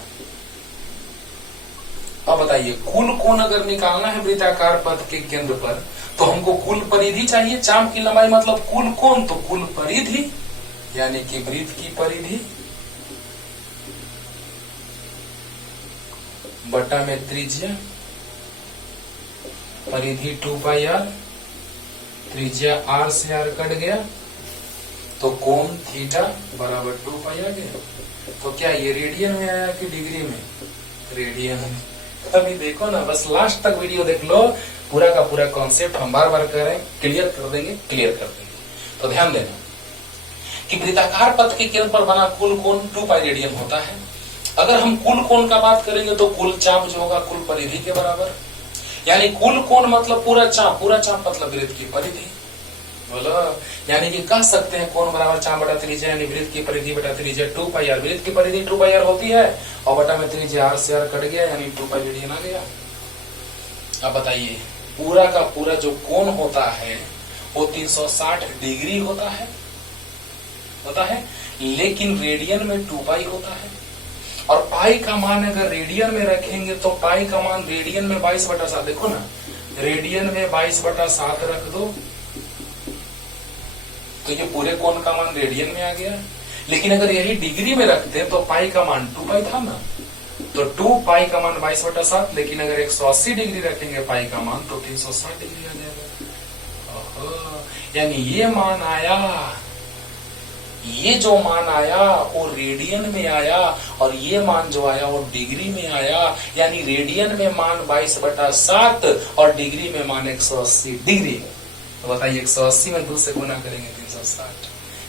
अब बताइए, कुल कोण अगर निकालना है वृत्ताकार पथ के केंद्र पर तो हमको कुल परिधि चाहिए। चाप की लंबाई मतलब कुल कोण, तो कुल परिधि यानी कि वृत्त की परिधि बटा में त्रिज्या, परिधि 2 पाई r, त्रिज्या r से r कट गया तो कोण थीटा बराबर 2 पाई आ गया। तो क्या ये रेडियन में आया कि डिग्री में? रेडियन में। अभी देखो ना, बस लास्ट तक वीडियो देख लो, पूरा का पूरा कॉन्सेप्ट हम बार बार करें, क्लियर कर देंगे। तो ध्यान देना कि वृत्ताकार पथ के केंद्र पर बना कुल कोण 2 पाई रेडियन होता है। अगर हम कुल कोण का बात करेंगे तो कुल चाप जो होगा कुल परिधि के बराबर, यानी कुल कोण मतलब पूरा चाप मतलब वृत्त की परिधि। बोलो, यानी कि कह सकते हैं कोण बराबर चाप बटा त्रिज्या, यानी वृत्त की परिधि बटा त्रिज्या 2 पाई आर। वृत्त की परिधि 2 पाई आर होती है और बटा में त्रिज्या आर से आर कट गया, यानी 2 पाई रेडियन आ गया। अब बताइए, पूरा का पूरा जो कोण होता है वो 360 डिग्री होता है, लेकिन रेडियन में 2 पाई होता है। और पाई का मान अगर रेडियन में रखेंगे तो पाई का मान रेडियन में 22/7, देखो ना, रेडियन में 22/7 रख दो तो ये पूरे कोण का मान रेडियन में आ गया। लेकिन अगर यही डिग्री में रखते तो पाई का मान 2 पाई था ना, तो 2 पाई का मान 22/7, लेकिन अगर 180 डिग्री रखेंगे पाई का मान तो 360 डिग्री आ जाएगा। यानी ये मान आया, ये जो मान आया वो रेडियन में आया और ये मान जो आया वो डिग्री में आया। यानी रेडियन में मान 22/7 और डिग्री में मान 180 डिग्री। तो बताइए 180 में 2 से गुना करेंगे 360।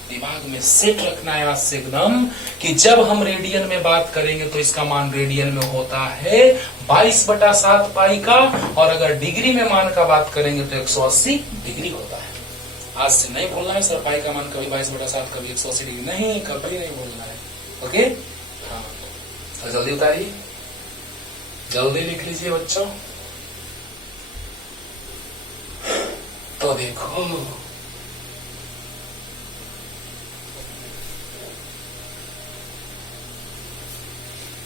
दिमाग में सेट रखना है आज से एकदम कि जब हम रेडियन में बात करेंगे तो इसका मान रेडियन में होता है 22/7 पाई का, और अगर डिग्री में मान का बात करेंगे तो 180 डिग्री होता है। आज से नहीं भूलना है सर, पाई का मान कभी 22/7 कभी 180 डिग्री, नहीं, कभी नहीं भूलना है। ओके, हाँ, तो जल्दी उतारिए, जल्दी लिख लीजिए बच्चों। तो देखो,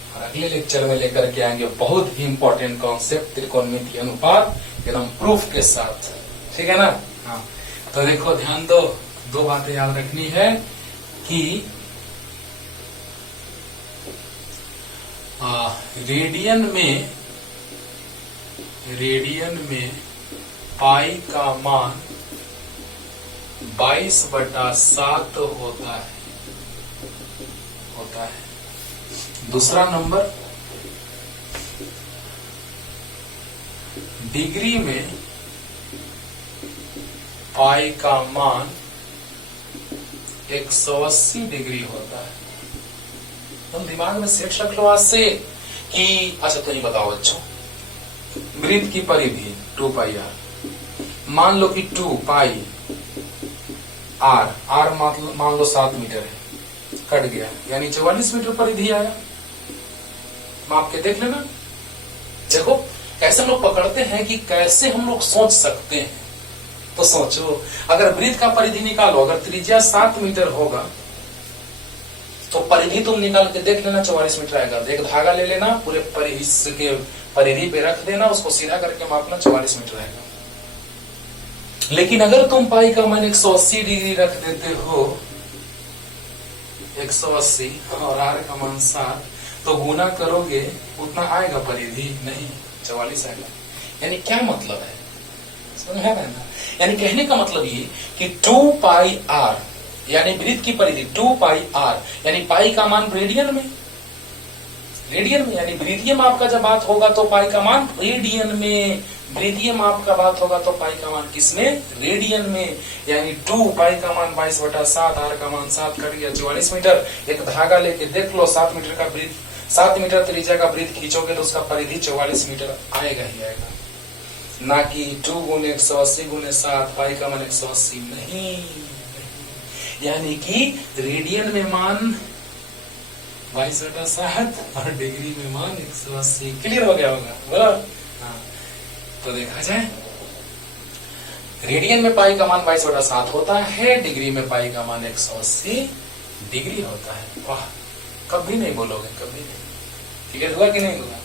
और अगले लेक्चर में लेकर के आएंगे बहुत ही इंपॉर्टेंट कॉन्सेप्ट, त्रिकोणमिति अनुपात एकदम प्रूफ के साथ, ठीक है ना। हाँ, तो देखो ध्यान दो, 2 बातें याद रखनी है कि रेडियन में पाई का मान 22/7 होता है। दूसरा नंबर, डिग्री में पाई का मान 180 डिग्री होता है। तुम दिमाग में सेट रख लो आज से कि अच्छा तो ये बताओ बच्चों, वृत्त की परिधि 2 पाई आर, मान लो कि 2 पाई आर मान लो 7 मीटर है, कट गया, यानी 44 मीटर परिधि आया। माप के देख लेना। देखो कैसे हम लोग पकड़ते हैं कि कैसे हम लोग सोच सकते हैं। तो सोचो, अगर वृत्त का परिधि निकालो, अगर त्रिज्या 7 मीटर होगा तो परिधि तुम निकाल के देख लेना 44 मीटर आएगा। एक धागा ले लेना, पूरे परिधि के परिधि पे रख देना, उसको सीधा करके मापना, 44 मीटर आएगा। लेकिन अगर तुम पाई का मान 180 डिग्री रख देते हो, 180 और आर का मान 7, तो गुना करोगे उतना आएगा परिधि, नहीं 44 आएगा। यानी क्या मतलब है, समझ में आ रहा है ना। यानी कहने का मतलब ये कि 2 पाई आर यानी वृत्त की परिधि 2 पाई आर, यानी पाई का मान रेडियन में, यानी वृत्तीय माप का जब बात होगा तो पाई का मान रेडियन में, वृत्तीय माप का बात होगा तो पाई का मान किसमें, रेडियन में। यानी 2 पाई का मान 22/7, आर का मान 7, कट गया 44 मीटर। एक धागा लेके देख लो, 7 मीटर का वृत्त, 7 मीटर त्रिज्या का वृत्त खींचोगे तो उसका परिधि 44 मीटर आएगा ही आएगा, ना कि 2 × 180 × 7, पाई का मान 180 नहीं। यानी कि रेडियन में मान 22/7 और डिग्री में मान 180। क्लियर हो गया होगा, बोला। हाँ, तो देखा जाए, रेडियन में पाई का मान 22/7 होता है, डिग्री में पाई का मान 180 डिग्री होता है। वाह, कभी नहीं बोलोगे, कभी नहीं। ठीक है, हुआ कि नहीं हुआ।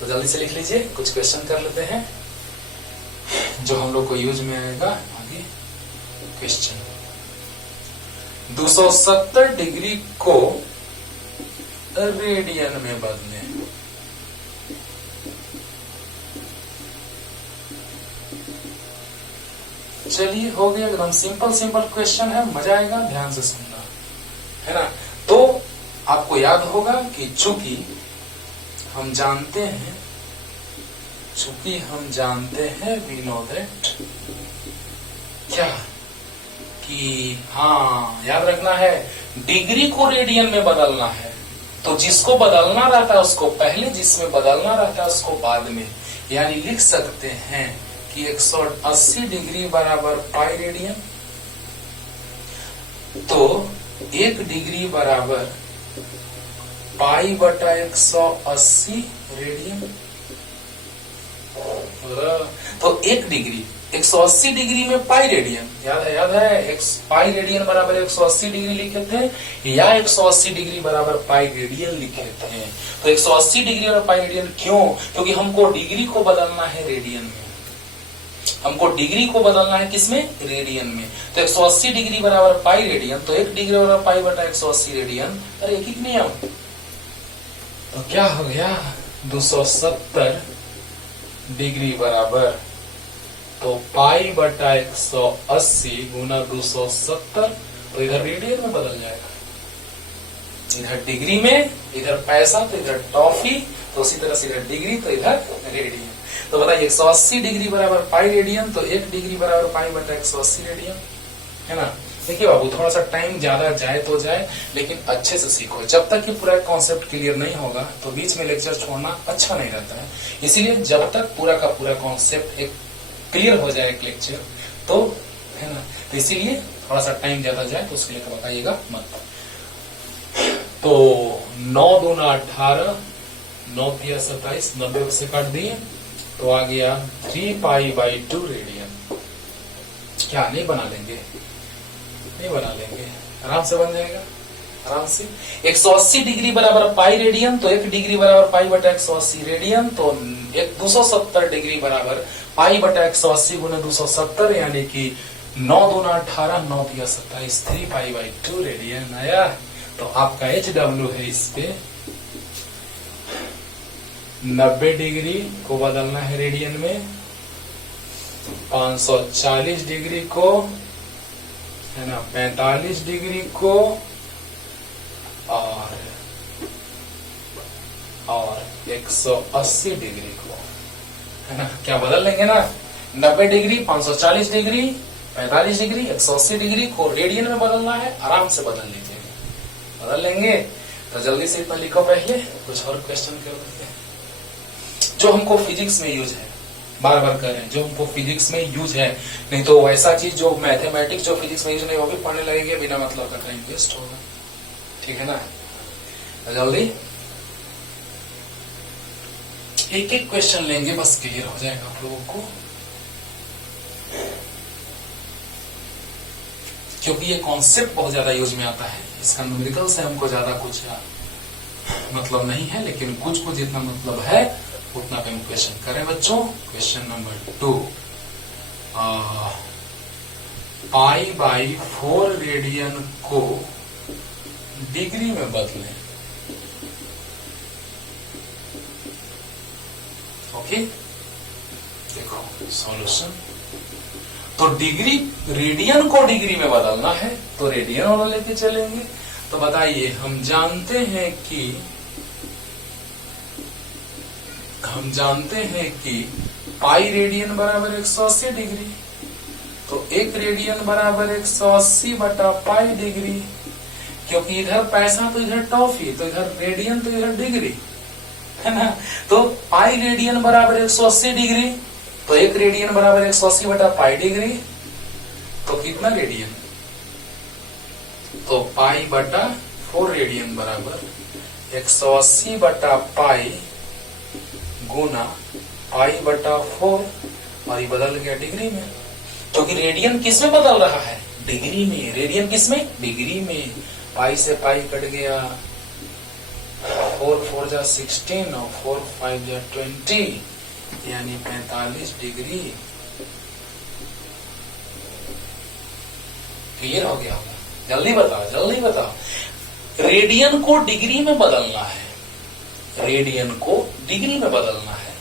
तो जल्दी से लिख लीजिए, कुछ क्वेश्चन कर लेते हैं जो हम लोग को यूज में आएगा आगे। क्वेश्चन, 270 डिग्री को रेडियन में बदले। चलिए, हो गया, एकदम सिंपल क्वेश्चन है, मजा आएगा, ध्यान से सुनना है ना। तो आपको याद होगा कि चूंकि हम जानते हैं, चूंकि हम जानते हैं वी नो दैट, क्या कि हाँ याद रखना है डिग्री को रेडियन में बदलना है, तो जिसको बदलना रहता है उसको पहले, जिसमें बदलना रहता है उसको बाद में। यानी लिख सकते हैं कि 180 डिग्री बराबर पाई रेडियन, तो 1 डिग्री बराबर पाई बटा 180 रेडियन। तो 1 डिग्री 180 डिग्री में पाई रेडियन, याद है पाई रेडियन बराबर 180 डिग्री लिखे थे या 180 डिग्री बराबर पाई रेडियन लिखे थे। तो 180 डिग्री और पाई रेडियन क्यों? क्योंकि हमको डिग्री को बदलना है रेडियन में, हमको डिग्री को बदलना है किसमें? रेडियन में। तो 180 डिग्री बराबर पाई रेडियन, तो 1 डिग्री बराबर पाई बटा 180 रेडियन। अरे एक ही नियम, तो क्या हो गया 270 डिग्री बराबर, तो पाई बटा 180 गुना 270, तो इधर रेडियन में बदल जाएगा, इधर डिग्री में, इधर पैसा तो इधर टॉफी, तो उसी तरह से इधर डिग्री तो इधर रेडियन। तो बताइए 180 डिग्री बराबर पाई रेडियन, तो 1 डिग्री बराबर पाई बटा 180 रेडियन, है ना। देखिए बाबू थोड़ा सा टाइम ज्यादा जाए तो जाए, लेकिन अच्छे से सीखो। जब तक कि पूरा कॉन्सेप्ट क्लियर नहीं होगा तो बीच में लेक्चर छोड़ना अच्छा नहीं रहता है। इसीलिए जब तक पूरा का पूरा कॉन्सेप्ट एक क्लियर हो जाए एक लेक्चर, तो है ना, तो इसीलिए थोड़ा सा टाइम ज्यादा जाए तो उसके लिए बताइएगा मत। तो 9 दूना 18, 9 तिया 27, 90 से काट दिए तो आ गया 3 पाई बाई 2 रेडियन। क्या नहीं बना लेंगे? नहीं बना लेंगे, आराम से बन जाएगा, आराम से। 180 डिग्री बराबर पाई रेडियन, तो 1 डिग्री बराबर पाई बटा 180 रेडियन, तो 270 डिग्री बराबर पाई बटा 180 गुना 270, यानी कि 9 दूना 18, 9 तिया 27, 3 पाई बाई 2 रेडियन आया। तो आपका HW है इस पे 90 डिग्री को बदलना है रेडियन में, 540 डिग्री को, है ना, 45 डिग्री को, और 180 डिग्री को, है ना। क्या बदल लेंगे ना, 90 डिग्री, 540 डिग्री, 45 डिग्री, 180 डिग्री को रेडियन में बदलना है, आराम से बदल लीजिए, बदल लेंगे। तो जल्दी से इतना लिखो, पहले कुछ और क्वेश्चन कर देते हैं जो हमको फिजिक्स में यूज है, बार बार कह रहे हैं जो हमको फिजिक्स में यूज है, नहीं तो वैसा चीज जो मैथमेटिक्स जो फिजिक्स में यूज नहीं वो भी पढ़ने लगेंगे बिना मतलब का, टाइम वेस्ट होगा, ठीक है ना। तो जल्दी एक एक क्वेश्चन लेंगे, बस क्लियर हो जाएगा आप लोगों को, क्योंकि ये कॉन्सेप्ट बहुत ज्यादा यूज में आता है। इसका न्यूमेरिकल से हमको ज्यादा कुछ मतलब नहीं है, लेकिन कुछ को जितना मतलब है उतना पे हम क्वेश्चन करें बच्चों। Question number 2, pi by 4 radian को डिग्री में बदलें। ओके, देखो सॉल्यूशन। तो डिग्री, रेडियन को डिग्री में बदलना है तो रेडियन वाला लेके चलेंगे। तो बताइए, हम जानते हैं कि पाई रेडियन बराबर 180 डिग्री, तो 1 रेडियन बराबर 180 बटा पाई डिग्री, क्योंकि इधर पैसा तो इधर टॉफी, तो इधर रेडियन तो इधर डिग्री, है ना। तो पाई रेडियन बराबर 180 डिग्री, तो 1 रेडियन बराबर 180 बटा पाई डिग्री, तो कितना रेडियन, तो पाई बटा 4 रेडियन बराबर 180 बटा पाई गुना पाई बटा 4, और ये बदल गया डिग्री में, क्योंकि रेडियन किस में बदल रहा है, डिग्री में। रेडियन किस में, डिग्री में। पाई से पाई कट गया, 4 4 जा 16 और 4 5 जा 20, यानी 45 डिग्री। क्लियर हो गया होगा? जल्दी बताओ, जल्दी बताओ। रेडियन को डिग्री में बदलना है, रेडियन को डिग्री में बदलना है।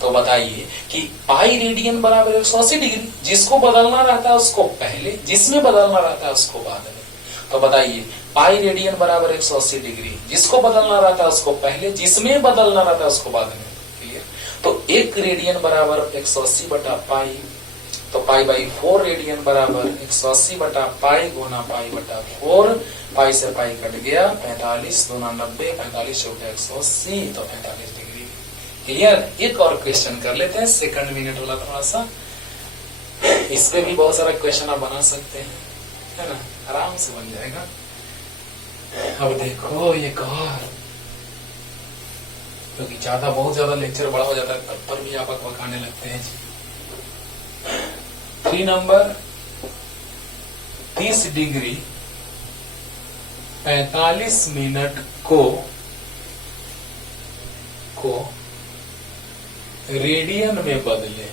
तो बताइए कि पाई रेडियन बराबर 180 डिग्री, जिसको बदलना रहता है उसको पहले, जिसमें बदलना रहता है उसको बाद में। तो बताइए पाई रेडियन बराबर 180 डिग्री, जिसको बदलना रहता है उसको पहले, जिसमें बदलना रहता है उसको बाद में। क्लियर? तो 1 रेडियन बराबर 180 बटा पाई, तो पाई बाई 4 रेडियन बराबर 180 बटा पाई गुना पाई बटा 4, पाई से पाई कट गया, 45 दूना 90, 45 हो गया 180, तो 45 डिग्री। क्लियर? एक और क्वेश्चन कर लेते हैं, सेकंड मिनट वाला थोड़ा सा, इस पे भी बहुत सारा क्वेश्चन आप बना सकते हैं, है ना, आराम से बन जाएगा। अब देखो ये और, क्योंकि बहुत ज्यादा लेक्चर बड़ा हो जाता है तब पर भी आप बकाने लगते हैं जी। 3 नंबर 30 डिग्री 45 मिनट को रेडियन में बदले,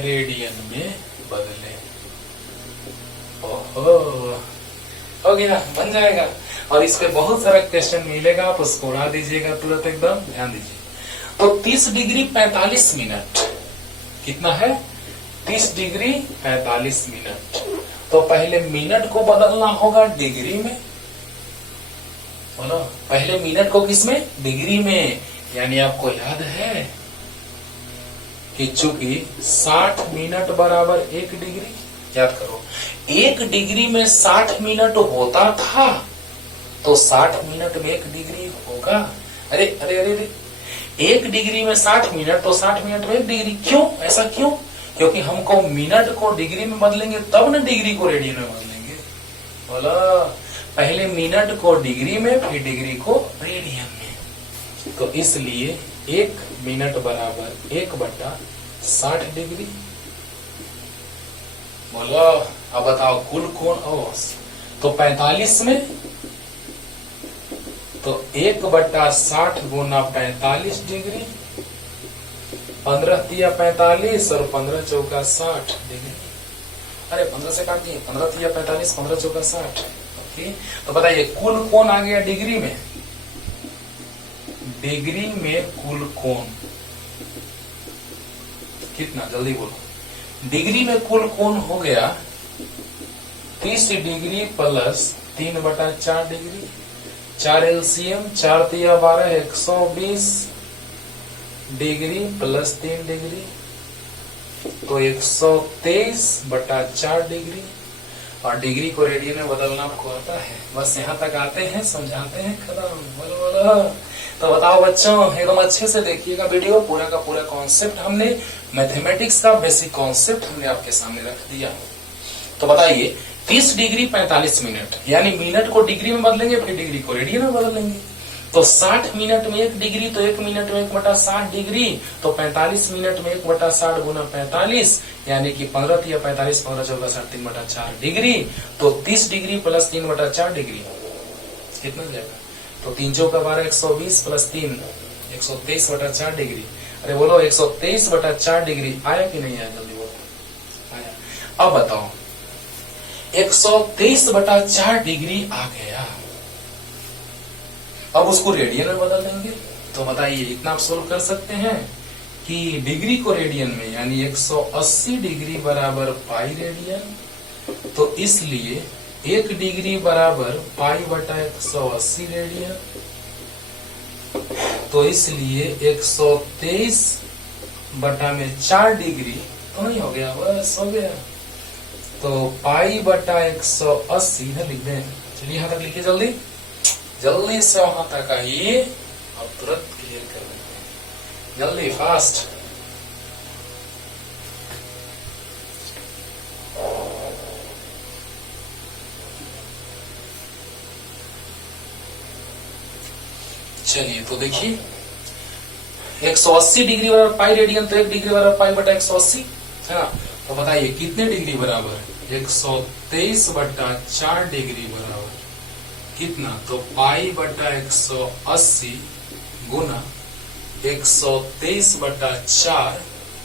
रेडियन में बदले। ओहो, हो गया, बन जाएगा। और इस पे बहुत सारा क्वेश्चन मिलेगा, आप उसको उड़ा दीजिएगा तुरंत, एकदम ध्यान दीजिए। तो 30 डिग्री 45 मिनट कितना है? 30 डिग्री 45 मिनट। तो पहले मिनट को बदलना होगा डिग्री में, बोलो पहले मिनट को किसमें? डिग्री में। यानी आपको याद है कि चूंकि 60 मिनट बराबर 1 डिग्री, याद करो 1 डिग्री में 60 मिनट होता था, तो 60 मिनट में 1 डिग्री होगा। अरे अरे अरे अरे 1 डिग्री में 60 मिनट, तो 60 मिनट में 1 डिग्री। क्यों? ऐसा क्यों? क्योंकि हमको मिनट को डिग्री में बदलेंगे तब न डिग्री को रेडियन में बदलेंगे। बोला पहले मिनट को डिग्री में, फिर डिग्री को रेडियन में। तो इसलिए 1 मिनट बराबर 1/60 डिग्री। बोलो अब बताओ कुल कोण, तो 45 में, तो 1/60 गुना 45 डिग्री, 15 तिया 45 और 15 चौका 60 डिग्री। अरे 15 से काट दिए, 15 तिया 45, 15 चौका 60। ओके, तो बताइए कुल कोण आ गया डिग्री में, डिग्री में कुल कोण कितना, जल्दी बोलो। डिग्री में कुल कोण हो गया 30 डिग्री प्लस 3/4 डिग्री, 4 एलसीएम, 4 तिया 12, 120 डिग्री प्लस 3 डिग्री, तो 123/4 डिग्री। और डिग्री को रेडियन में बदलना आपको आता है, बस यहाँ तक आते हैं, समझाते हैं, खत्म। बोलो बोलो। तो बताओ बच्चों, एकदम अच्छे से देखिएगा वीडियो, पूरा का पूरा कॉन्सेप्ट हमने, मैथमेटिक्स का बेसिक कॉन्सेप्ट हमने आपके सामने रख दिया। तो बताइए 30 डिग्री 45 मिनट, यानी मिनट को डिग्री में बदलेंगे, फिर डिग्री को रेडियन में बदलेंगे। तो 60 मिनट में 1 डिग्री, तो 1 मिनट में 1/60 डिग्री, तो 45 मिनट में 1/60 गुना 45, यानी कि 15 तिया 45, 15 चौका 60, 3/4 डिग्री। तो 30 डिग्री प्लस 3/4 डिग्री कितना जाएगा? तो 3 चौका 12, 120 प्लस 3, 123/4 डिग्री। अरे बोलो 123/4 डिग्री आया कि नहीं आया? जल्दी बोलो। आया। अब बताओ 123/4 डिग्री आ गया, अब उसको रेडियन में बदल देंगे। तो बताइए इतना आप सोल्व कर सकते हैं कि डिग्री को रेडियन में, यानी 180 डिग्री बराबर पाई रेडियन, तो इसलिए 1 डिग्री बराबर पाई बटा 180 रेडियन, तो इसलिए 123 बटा में 4 डिग्री, तो नहीं हो गया? बस हो गया। तो पाई बटा 180 इधर लिख दें। चलिए यहां तक लिखिए, जल्दी जल्दी से वहां तक आइए और तुरंत क्लियर कर देते हैं, जल्दी फास्ट। चलिए तो देखिए 180 डिग्री बराबर पाई रेडियन, तो 1 डिग्री बराबर पाई बटा 180 है ना। तो बताइए कितने डिग्री बराबर? 123/4 डिग्री बराबर कितना? तो पाई बटा 180 गुना 123/4,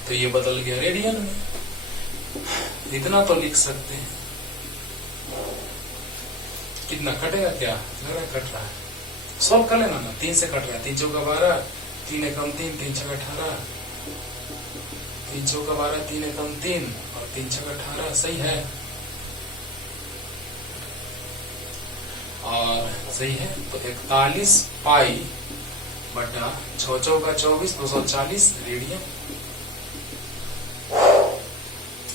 तो ये बदल गया रेडियन में। इतना तो लिख सकते हैं। कितना कटेगा? क्या लग रहा है कट रहा है? सॉल्व कर लेना ना, 3 से कट रहा है। 3 चौका 12, 3 एकम 3, 3 छक 18, 3 चौका 12, 3 एकम 3 और 3 छक 18, सही है। सही है। तो 41 पाई बटा 6 चौका 24 240 रेडियन।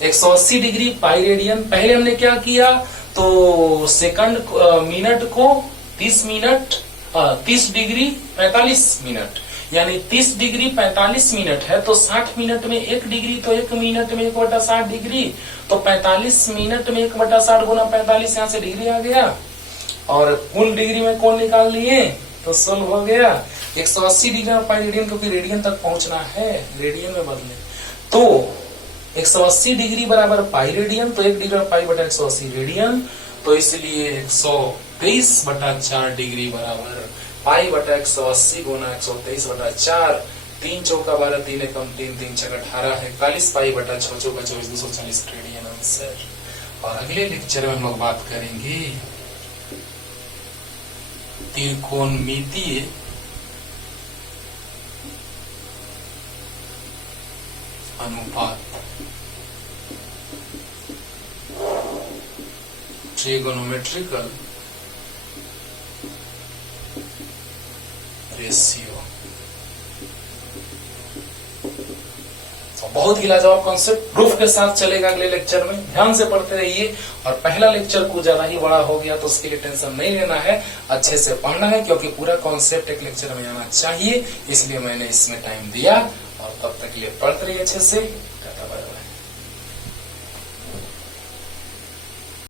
180 degree pi radian. पहले हमने क्या किया, तो सेकंड मिनट को 30 मिनट 30 डिग्री 45 मिनट, यानी 30 डिग्री 45 मिनट है तो 60 मिनट में 1 डिग्री, तो 1 मिनट में 1/60 डिग्री, तो 45 मिनट में 1/60 गुना 45, यहाँ से डिग्री आ गया और कुल डिग्री में कौन निकाल लिए, तो 16 हो गया। 180 डिग्री पाई रेडियन, क्योंकि रेडियन तक पहुंचना है, रेडियन में बदले तो 180 डिग्री बराबर पाई रेडियन, तो 1 डिग्री पाई बटा 180 रेडियन, तो इसलिए 123/4 डिग्री बराबर पाई बटा 180 गुना 123/4, 3 चौका 12, 3 एकम 3, 3 छक 18 है, 41 पाई बटा 6 चौका 24 240 रेडियन आंसर। और अगले लेक्चर में हम लोग बात करेंगे त्रिकोणमितीय अनुपात, ट्रिगोनोमेट्रिकल रेशियो। तो बहुत ही लाजवाब कॉन्सेप्ट, प्रूफ के साथ चलेगा अगले लेक्चर में, ध्यान से पढ़ते रहिए। और पहला लेक्चर कुछ ज्यादा ही बड़ा हो गया तो उसके लिए टेंशन नहीं लेना है, अच्छे से पढ़ना है, क्योंकि पूरा कॉन्सेप्ट एक लेक्चर में आना चाहिए, इसलिए मैंने इसमें टाइम दिया। और तब तक के लिए पढ़ते रहिए अच्छे से।